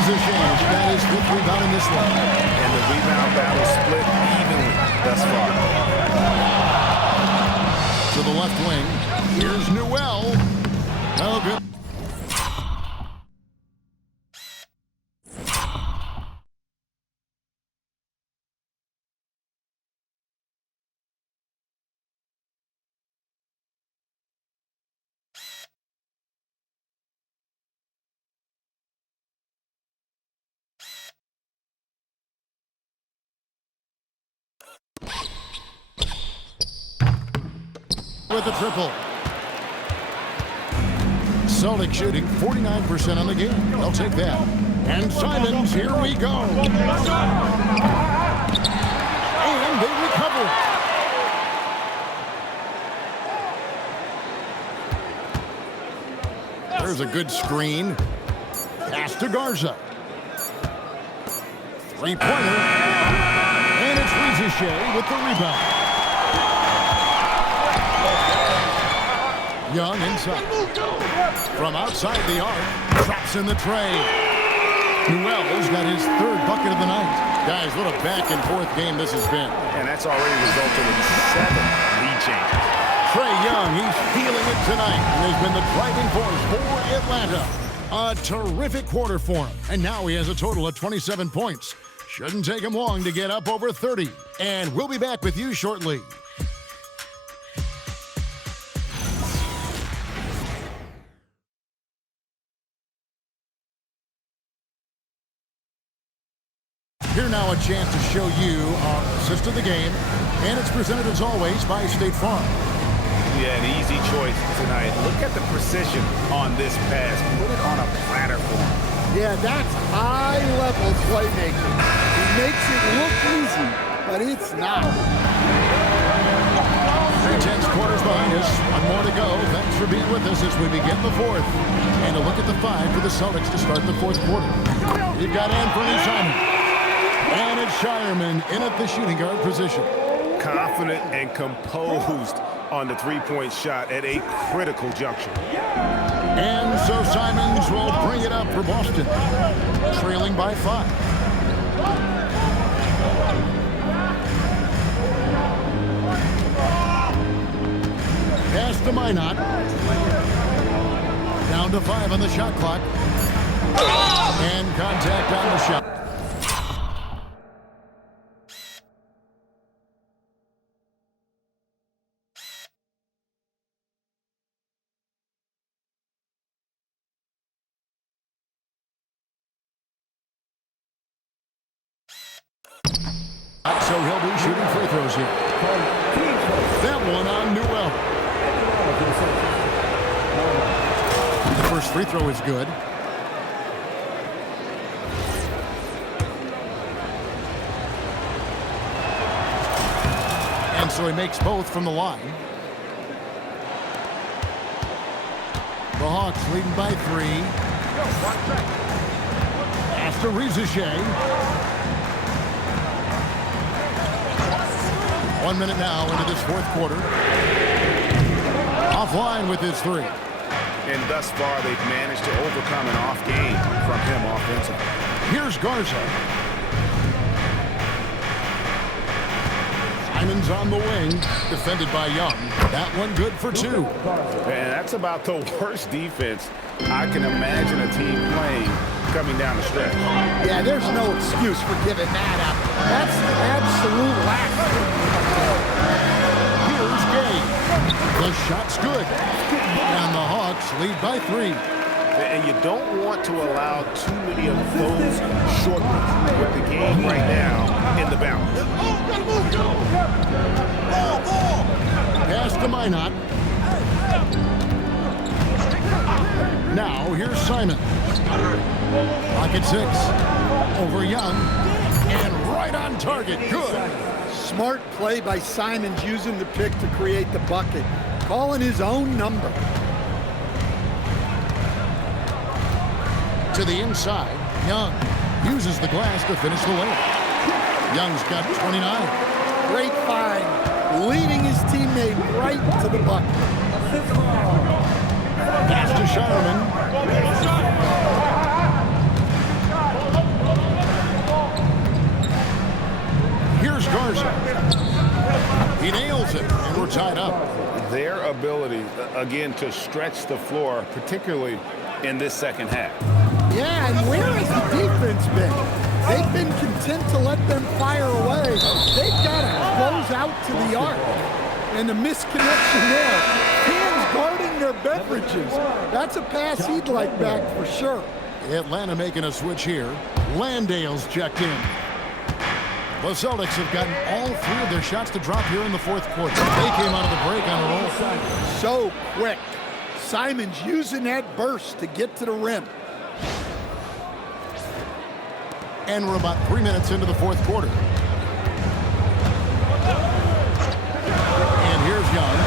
Shea got his fifth rebound in this one. And the rebound battle split evenly thus far. To the left wing. Here's Newell. Oh, good. With a triple. Celtics shooting 49% on the game. They'll take that. And Simons, here we go. And they recover. There's a good screen. Pass to Garza. Three-pointer. And it's Reza Shea with the rebound. Young inside. From outside the arc, traps in the tray. Newell's got his third bucket of the night. Guys, what a back-and-forth game this has been. And that's already resulted in 7 lead changes. Trae Young, he's feeling it tonight, and has been the driving force for Atlanta. A terrific quarter for him, and now he has a total of 27 points. Shouldn't take him long to get up over 30. And we'll be back with you shortly. Here now a chance to show you our assist of the game, and it's presented as always by State Farm. Yeah, an easy choice tonight. Look at the precision on this pass. Put it on a platter for him. Yeah, that's high-level playmaking. He makes it look easy, but it's not. 3/10 quarters behind us. One more to go. Thanks for being with us as we begin the fourth. And a look at the 5 for the Celtics to start the fourth quarter. You've got Anthony Simons. And it's Shireman in at the shooting guard position. Confident and composed on the three-point shot at a critical juncture. And so Simons will bring it up for Boston, trailing by 5. Pass to Minot. Down to 5 on the shot clock. And contact on the shot. So he'll be shooting free throws here. That one on Newell. The first free throw is good. And so he makes both from the line. The Hawks leading by 3. Pass to Reza Shea. 1 minute now into this fourth quarter. Offline with his 3. And thus far, they've managed to overcome an off game from him offensively. Here's Garza. Simons on the wing, defended by Young. That one good for 2. And that's about the worst defense I can imagine a team playing coming down the stretch. Yeah, there's no excuse for giving that up. That's absolute lack. Here's Gay. The shot's good. And the Hawks lead by 3. And you don't want to allow too many of those short ones with the game right now in the balance. Pass to Minot. Now, here's Simon. Pocket 6. Over Young. And right on target. Good. Smart play by Simons using the pick to create the bucket. Calling his own number. To the inside. Young uses the glass to finish the layup. Young's got 29. Great find. Leading his teammate right to the bucket. Pass to Shireman. Here's Garza. He nails it, and we're tied up. Their ability, again, to stretch the floor, particularly in this second half. Yeah, and where has the defense been? They've been content to let them fire away. They've got to close out to the arc. And the misconnection there. Fans guarding their beverages. That's a pass he'd like back for sure. Atlanta making a switch here. Landale's checked in. The Celtics have gotten all 3 of their shots to drop here in the fourth quarter. They came out of the break on a roll. So quick. Simons using that burst to get to the rim. And we're about 3 minutes into the fourth quarter. And here's Young.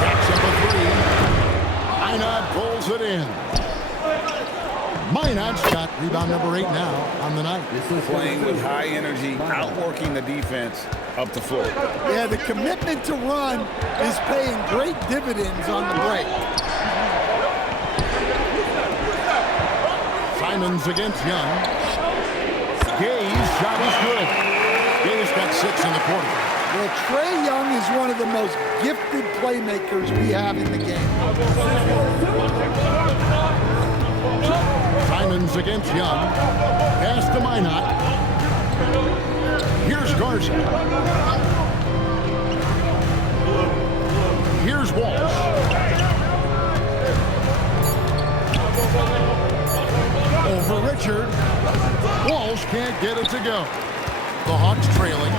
Jacks up a 3. Minot pulls it in. Minot's got rebound number 8 now on the night. Playing with high energy, outworking the defense up the floor. Yeah, the commitment to run is paying great dividends on the break. Simons against Young. Gay's shot is good. Gay's got 6 in the quarter. Well, Trae Young is one of the most gifted playmakers we have in the game. Simons against Young. Pass to Minot. Here's Garza. Here's Walsh. Over Richard. Walsh can't get it to go. The Hawks trailing.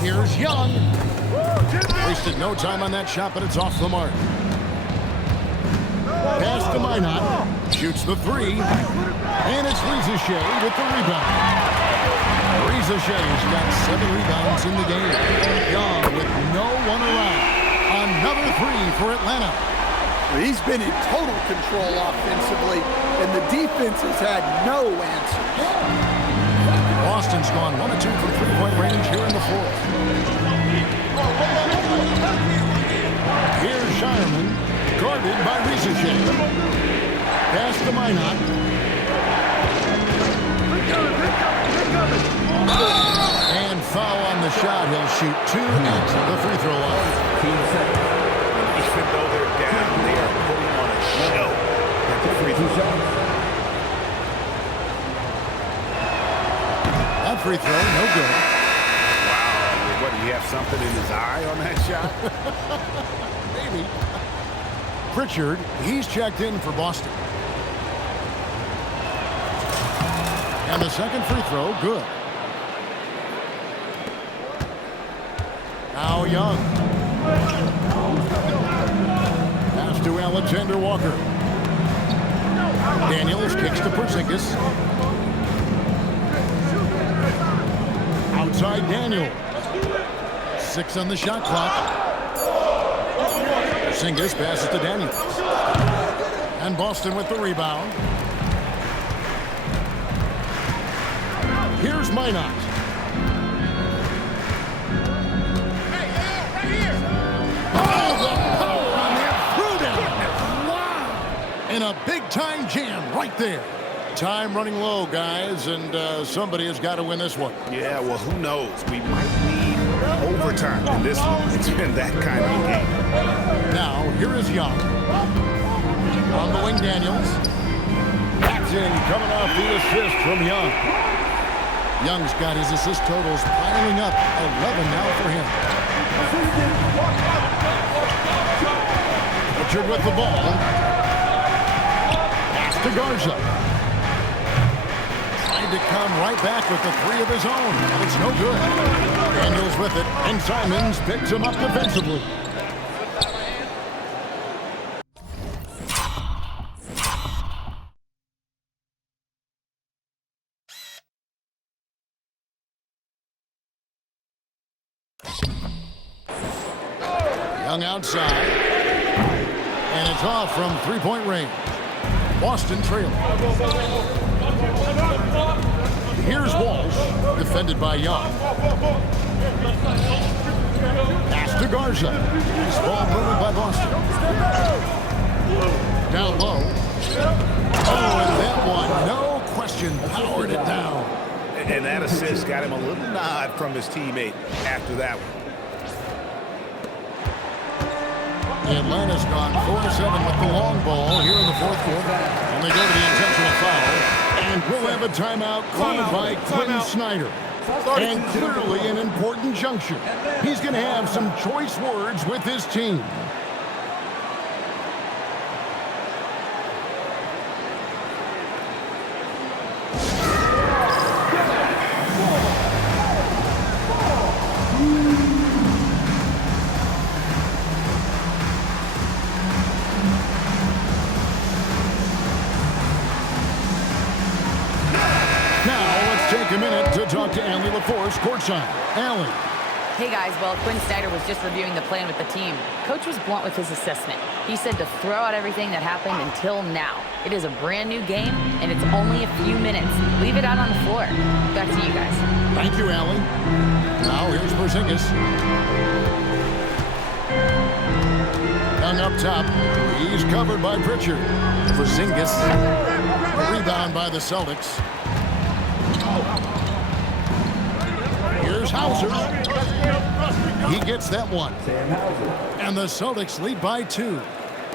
Here's Young. Wasted no time on that shot, but it's off the mark. Pass to Minot. Shoots the 3. And it's Reza Shea with the rebound. Reza Shea's got 7 rebounds in the game. Young with no one around. Another 3 for Atlanta. He's been in total control offensively, and the defense has had no answers. Boston's gone 1 of 2 from three-point range here in the fourth. Here's Shireman, guarded by Reza Shea. Pass to Minot. And foul on the shot. He'll shoot 2 at the free throw line. Even though they're down, they are putting on a show at the free throw line. That free throw, no good. Wow, what, do you have something in his eye on that shot? Maybe. Pritchard, he's checked in for Boston. And the second free throw, good. Now Young. Pass to Alexander Walker. Daniels kicks to Porzingis. Outside Daniel. 6 on the shot clock. Porzingis passes to Daniels. And Boston with the rebound. Here's Minot. And a big-time jam right there. Time running low, guys, and somebody has got to win this one. Yeah, well, who knows? We might need overtime in this one. It's been that kind of a game. Now, here is Young. On the wing, Daniels. That's in, coming off the assist from Young. Young's got his assist totals piling up. 11 now for him. Richard with the ball. To Garza. Tried to come right back with the three of his own. It's no good. Daniels with it, and Simons picks him up defensively. Young outside. And it's off from three-point range. Boston trailing. Here's Walsh, defended by Young. Pass to Garza. This ball moved by Boston. Down low. Oh, and that one, no question, powered it down. And that assist got him a little nod from his teammate after that one. Atlanta's gone 4-7 with the long ball here in the fourth quarter. And they go to the intentional foul. And we'll have a timeout called by Quinn Snyder. And clearly an important juncture. He's going to have some choice words with his team. A minute to talk to Allie LaForce courtside. Allie. Hey guys, well, Quinn Snyder was just reviewing the plan with the team. Coach was blunt with his assessment. He said to throw out everything that happened until now. It is a brand new game, and it's only a few minutes. Leave it out on the floor. Back to you guys. Thank you, Allie. Now here's Porzingis. Young up top. He's covered by Pritchard. Porzingis. Rebound by the Celtics. Here's Hauser. He gets that one. And the Celtics lead by 2.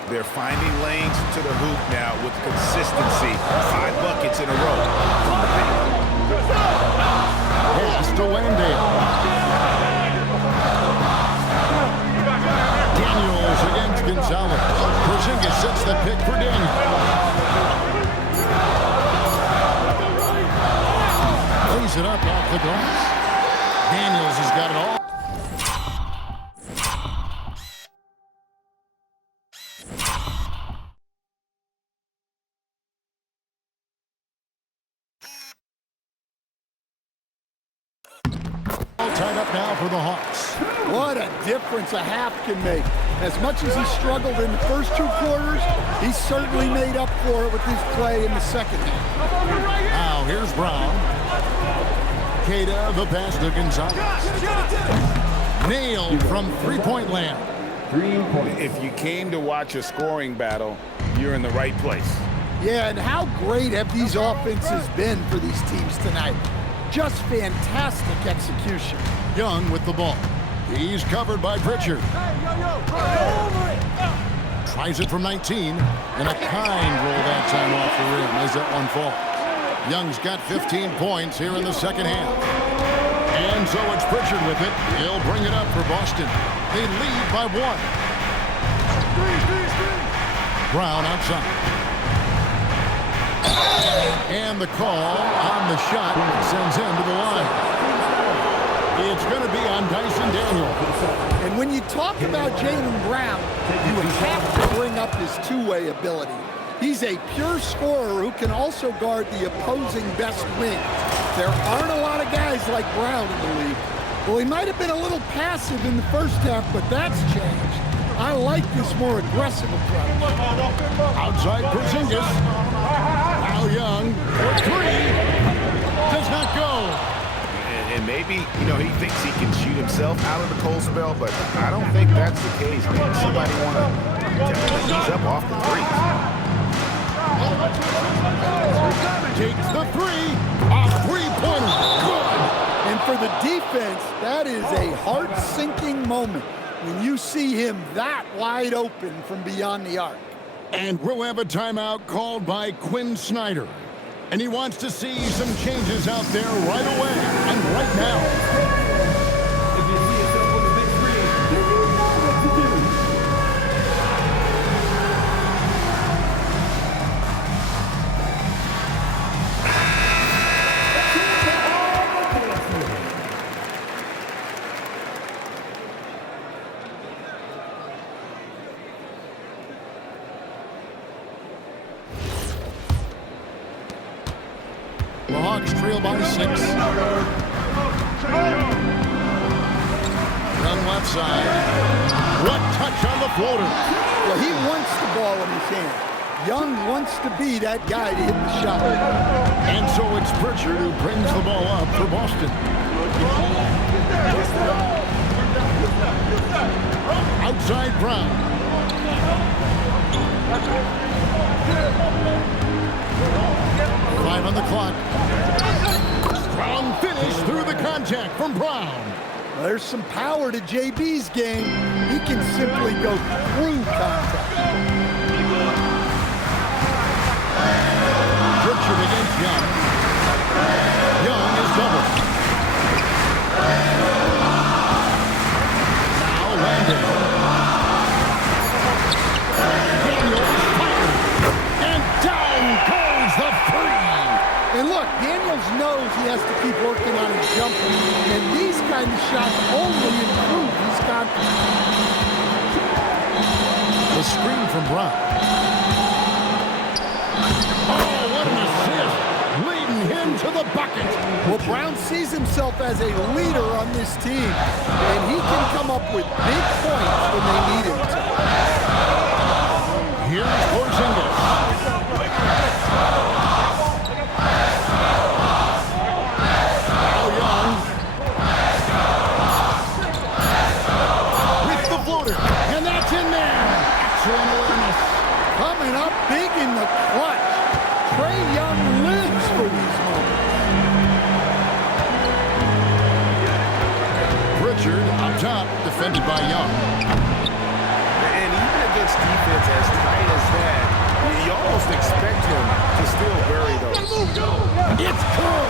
They're finding lanes to the hoop now with consistency. 5 buckets in a row from the paint. Pass to Landale. Daniels against Gonzalez. Porzingis sets the pick for Daniels. Lays it up off the glass. Daniels has got it all. All tied up now for the Hawks. What a difference a half can make. As much as he struggled in the first 2 quarters, he certainly made up for it with his play in the second half. Now here's Brown. Queta, the pass to Gonzalez. Nailed from three-point land. If you came to watch a scoring battle, you're in the right place. Yeah, and how great have these offenses been for these teams tonight? Just fantastic execution. Young with the ball. He's covered by Pritchard. Tries it from 19, and a kind roll that time off the rim as that one falls. Young's got 15 points here in the second half. And so it's Pritchard with it. He'll bring it up for Boston. They lead by 1. Brown outside. And the call on the shot sends him to the line. It's going to be on Dyson Daniels. And when you talk about Jaylen Brown, you have to bring up his two-way ability. He's a pure scorer who can also guard the opposing best wing. There aren't a lot of guys like Brown in the league. Well, he might have been a little passive in the first half, but that's changed. I like this more aggressive approach. Outside Porzingis. Now Young for 3. Does not go. And maybe, he thinks he can shoot himself out of the cold spell, but I don't think that's the case. Maybe somebody want to ease up off the 3. Takes the 3. A three-pointer. Good. And for the defense, that is a heart-sinking moment when you see him that wide open from beyond the arc. And we'll have a timeout called by Quinn Snyder. And he wants to see some changes out there right away and right now. The Hawks trail by 6. Young left side. What touch on the floater. Well, he wants the ball in his hand. Young wants to be that guy to hit the shot. And so it's Pritchard who brings the ball up for Boston. Outside Brown. 5 on the clock. Strong finish through the contact from Brown. There's some power to JB's game. He can simply go through contact. Pritchard against Young. Young is doubled. Now Landon. Daniels fired. And down goes the three. And look, Daniels knows he has to keep working on his jumper. And these kind of shots only improve his confidence. The screen from Brown. Oh, what an assist. Leading him to the bucket. Well, Brown sees himself as a leader on this team. And he can come up with big points when they need him to. Here's Porzingis. Now Young. With the floater. And that's in there. Excellent awareness. Coming up big in the clutch. Trae Young lives for these moments. Pritchard up top, defended by Young. And even against defense as tight as that, you almost expect him to still bury those. It's good.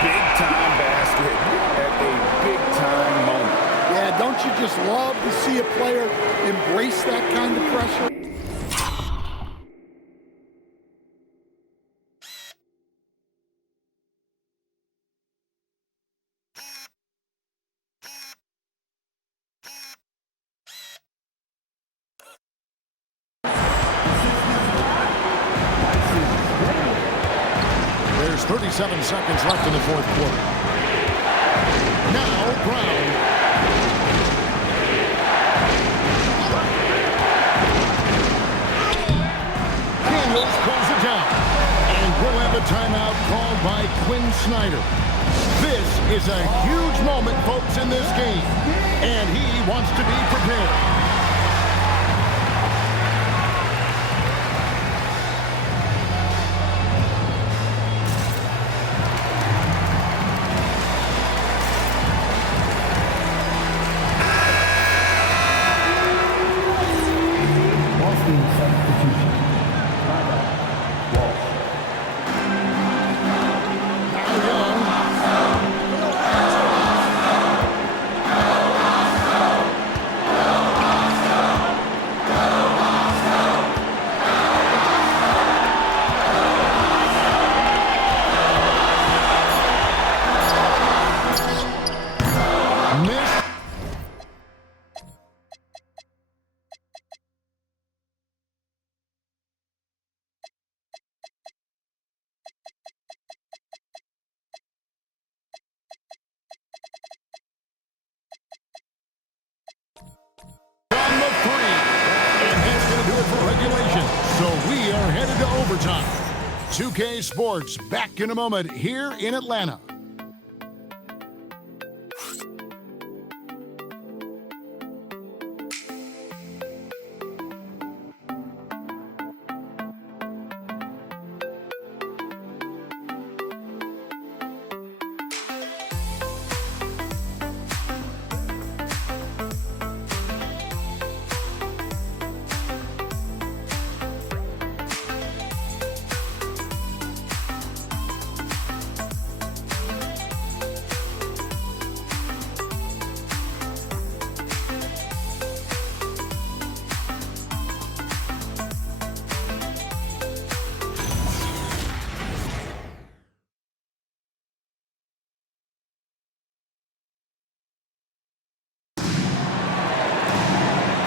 Big-time basket at a big-time moment. Yeah, don't you just love to see a player embrace that kind of pressure? There's 37 seconds left in the fourth quarter. Now Brown. Daniels pulls it down. And we'll have a timeout called by Quinn Snyder. This is a huge moment, folks, in this game. And he wants to be prepared. So we are headed to overtime. 2K Sports back in a moment here in Atlanta.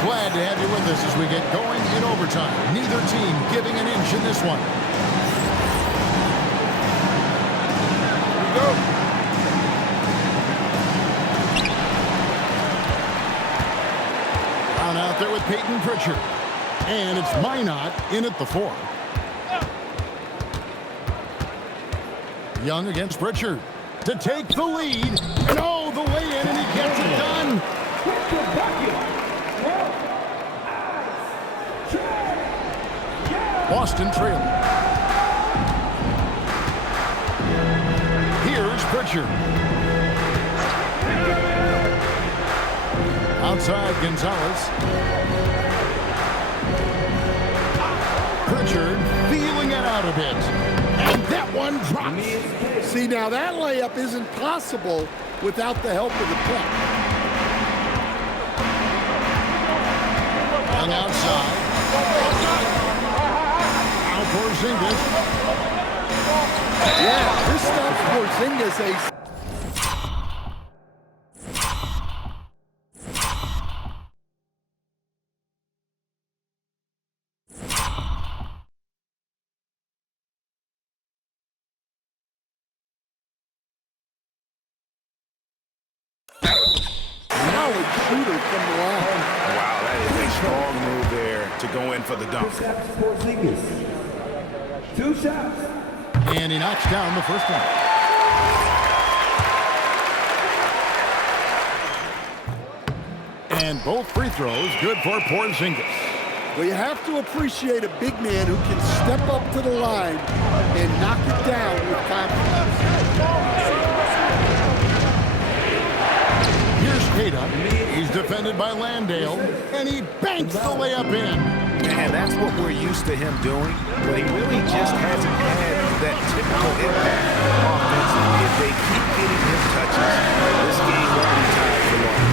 Glad to have you with us as we get going in overtime. Neither team giving an inch in this one. out there with Peyton Pritchard. And it's Minot in at the 4. Young against Pritchard to take the lead. No, the way in, and he gets it done. Boston trailing. Here's Pritchard. Outside Gonzalez. Pritchard feeling it out a bit. And that one drops. See, now that layup isn't possible without the help of the puck. On outside. Now Porzingis. Yeah, this stuff Porzingis a... shooter from the line. Wow, that is a strong move there to go in for the dunk. 2 shots. And he knocks down the first one. And both free throws good for Porzingis. Well, you have to appreciate a big man who can step up to the line and knock it down with confidence. Here's Queta. He's defended by Landale, and he banks the layup in. And that's what we're used to him doing, but he really just hasn't had that typical impact offensively. If they keep getting him touches, this game won't be tied for long.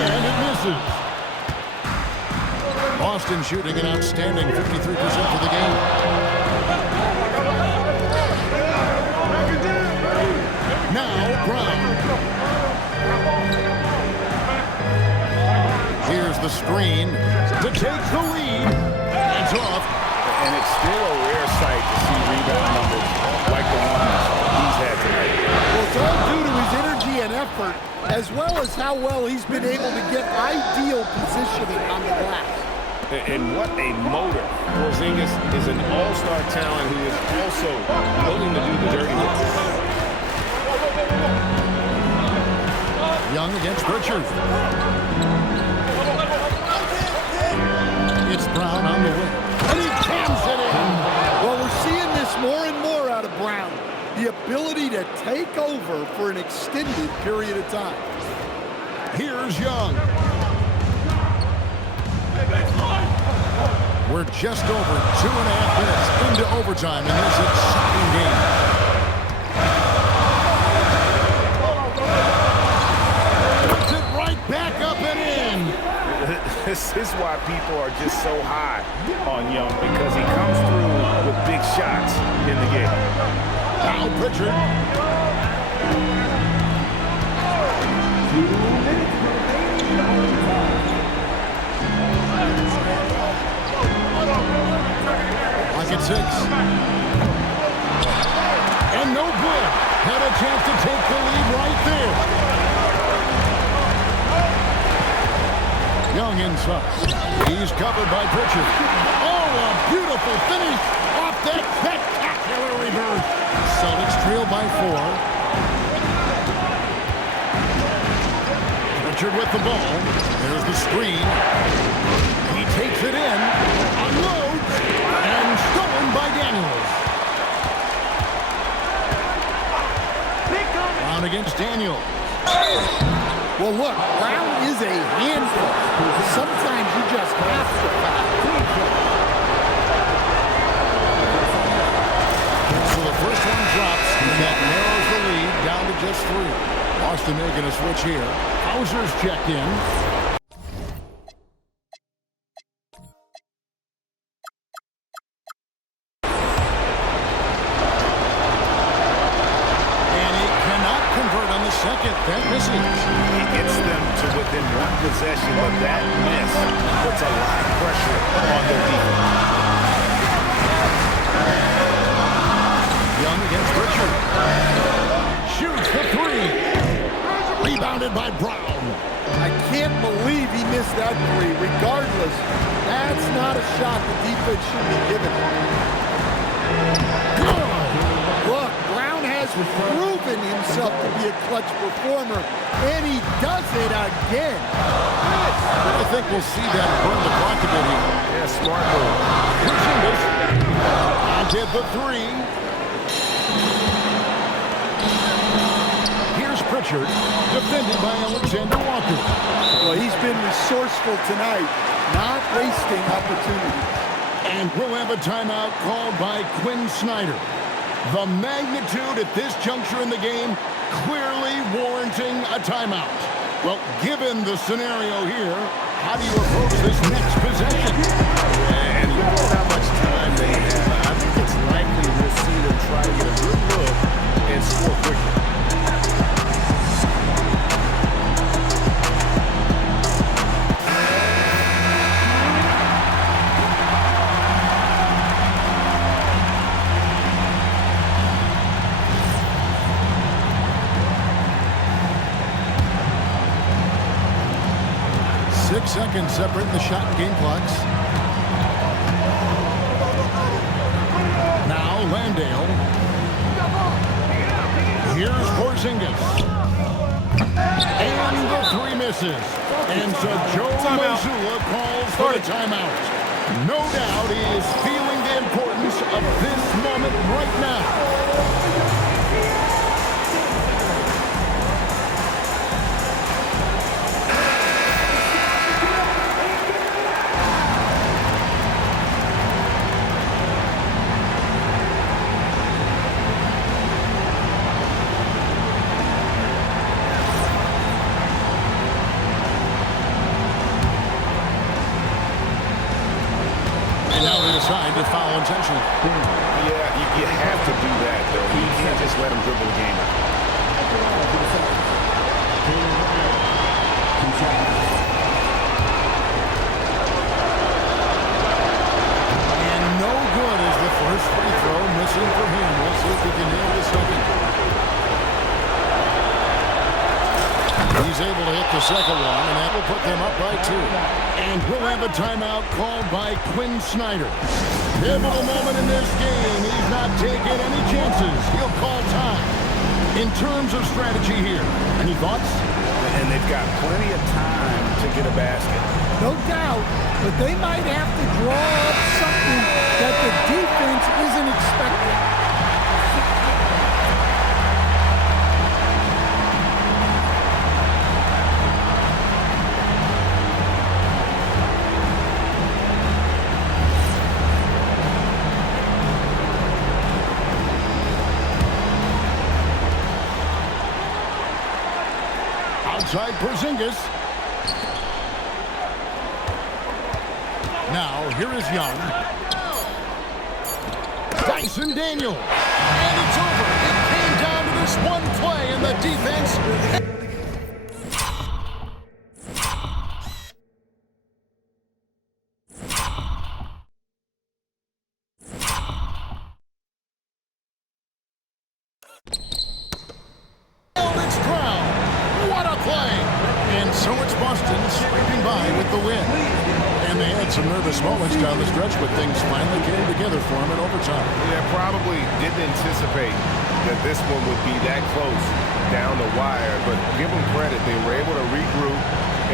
And it misses. Boston shooting an outstanding 53% for the game. Now Brown. Here's the screen to take the lead. It's off. And it's still a rare sight to see rebound numbers like the ones he's had tonight. Well, it's all due to his energy and effort, as well as how well he's been able to get ideal positioning on the glass. And what a motor. Porzingis is an all-star talent who is also willing to do the dirty work. Young against Pritchard. It's Brown on the wing. And he jams it in. Well, we're seeing this more and more out of Brown. The ability to take over for an extended period of time. Here's Young. We're just over 2.5 minutes into overtime in this exciting game. Puts it right back up and in. This is why people are just so high on Young, because he comes through with big shots in the game. Now Pritchard. Like it's 6. And no good. Had a chance to take the lead right there. Young inside. He's covered by Pritchard. Oh, a beautiful finish off that spectacular reverse. Celtics trail by 4. Pritchard with the ball. There's the screen. He takes it in, unloads, and stolen by Daniels. Brown against Daniels. Well, look, Brown is a handful. Sometimes you just have to foul. So the first one drops, and that narrows the lead down to just 3. Boston making a switch here. Hauser's checked in. That misses. He gets them to within 1 possession, but that miss puts a lot of pressure on their defense. Young against Pritchard. Shoots the 3. Rebounded by Brown. I can't believe believe he missed that three. Regardless, that's not a shot the defense should be giving him. Look, Brown has proven himself to be a clutch performer, and he does it again. I think we'll see that burn the clock a bit here. Yeah, smart move. Did the three. Here's Pritchard, defended by Alexander Walker. Well, he's been resourceful tonight, not wasting opportunity. And we'll have a timeout called by Quinn Snyder. The magnitude at this juncture in the game clearly warranting a timeout. Well, given the scenario here, how do you approach this next possession? And look at how much time they have. I think it's likely we'll see them try to get a good look and score quickly. Seconds separating the shot and game clocks. Now Landale. Here's Porzingis. And the three misses. And so Joe Mazzulla calls for the timeout. No doubt he is feeling the importance of this moment right now. To foul intentionally. Yeah, you have to do that, though. You can't just let him dribble the game out. And no good is the first free throw missing for him. We'll see if he can nail the second. He's able to hit the second one, and that will put them up by 2. And we'll have a timeout called by Quinn Snyder. Pivotal moment in this game. He's not taking any chances. He'll call time. In terms of strategy here, any thoughts? And they've got plenty of time to get a basket. No doubt, but they might have to draw up something that the defense isn't expecting. Outside Porzingis. Now, here is Young. Dyson Daniels. And it's over. It came down to this one play, and the defense... some nervous moments down the stretch, but things finally came together for him in overtime. Yeah, probably didn't anticipate that this one would be that close down the wire, but give them credit. They were able to regroup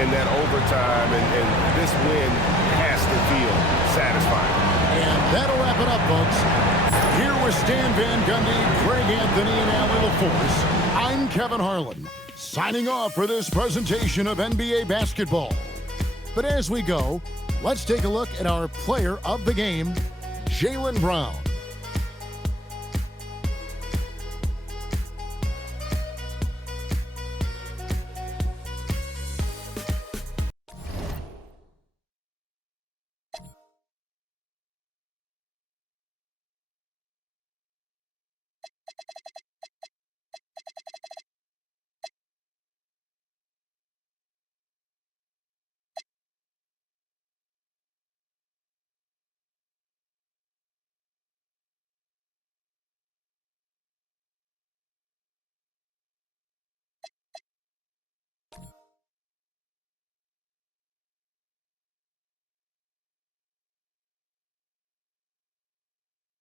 in that overtime, and this win has to feel satisfying. And that'll wrap it up, folks. Here with Stan Van Gundy, Greg Anthony, and Allie LaForce, I'm Kevin Harlan, signing off for this presentation of NBA basketball. But as we go, let's take a look at our player of the game, Jaylen Brown.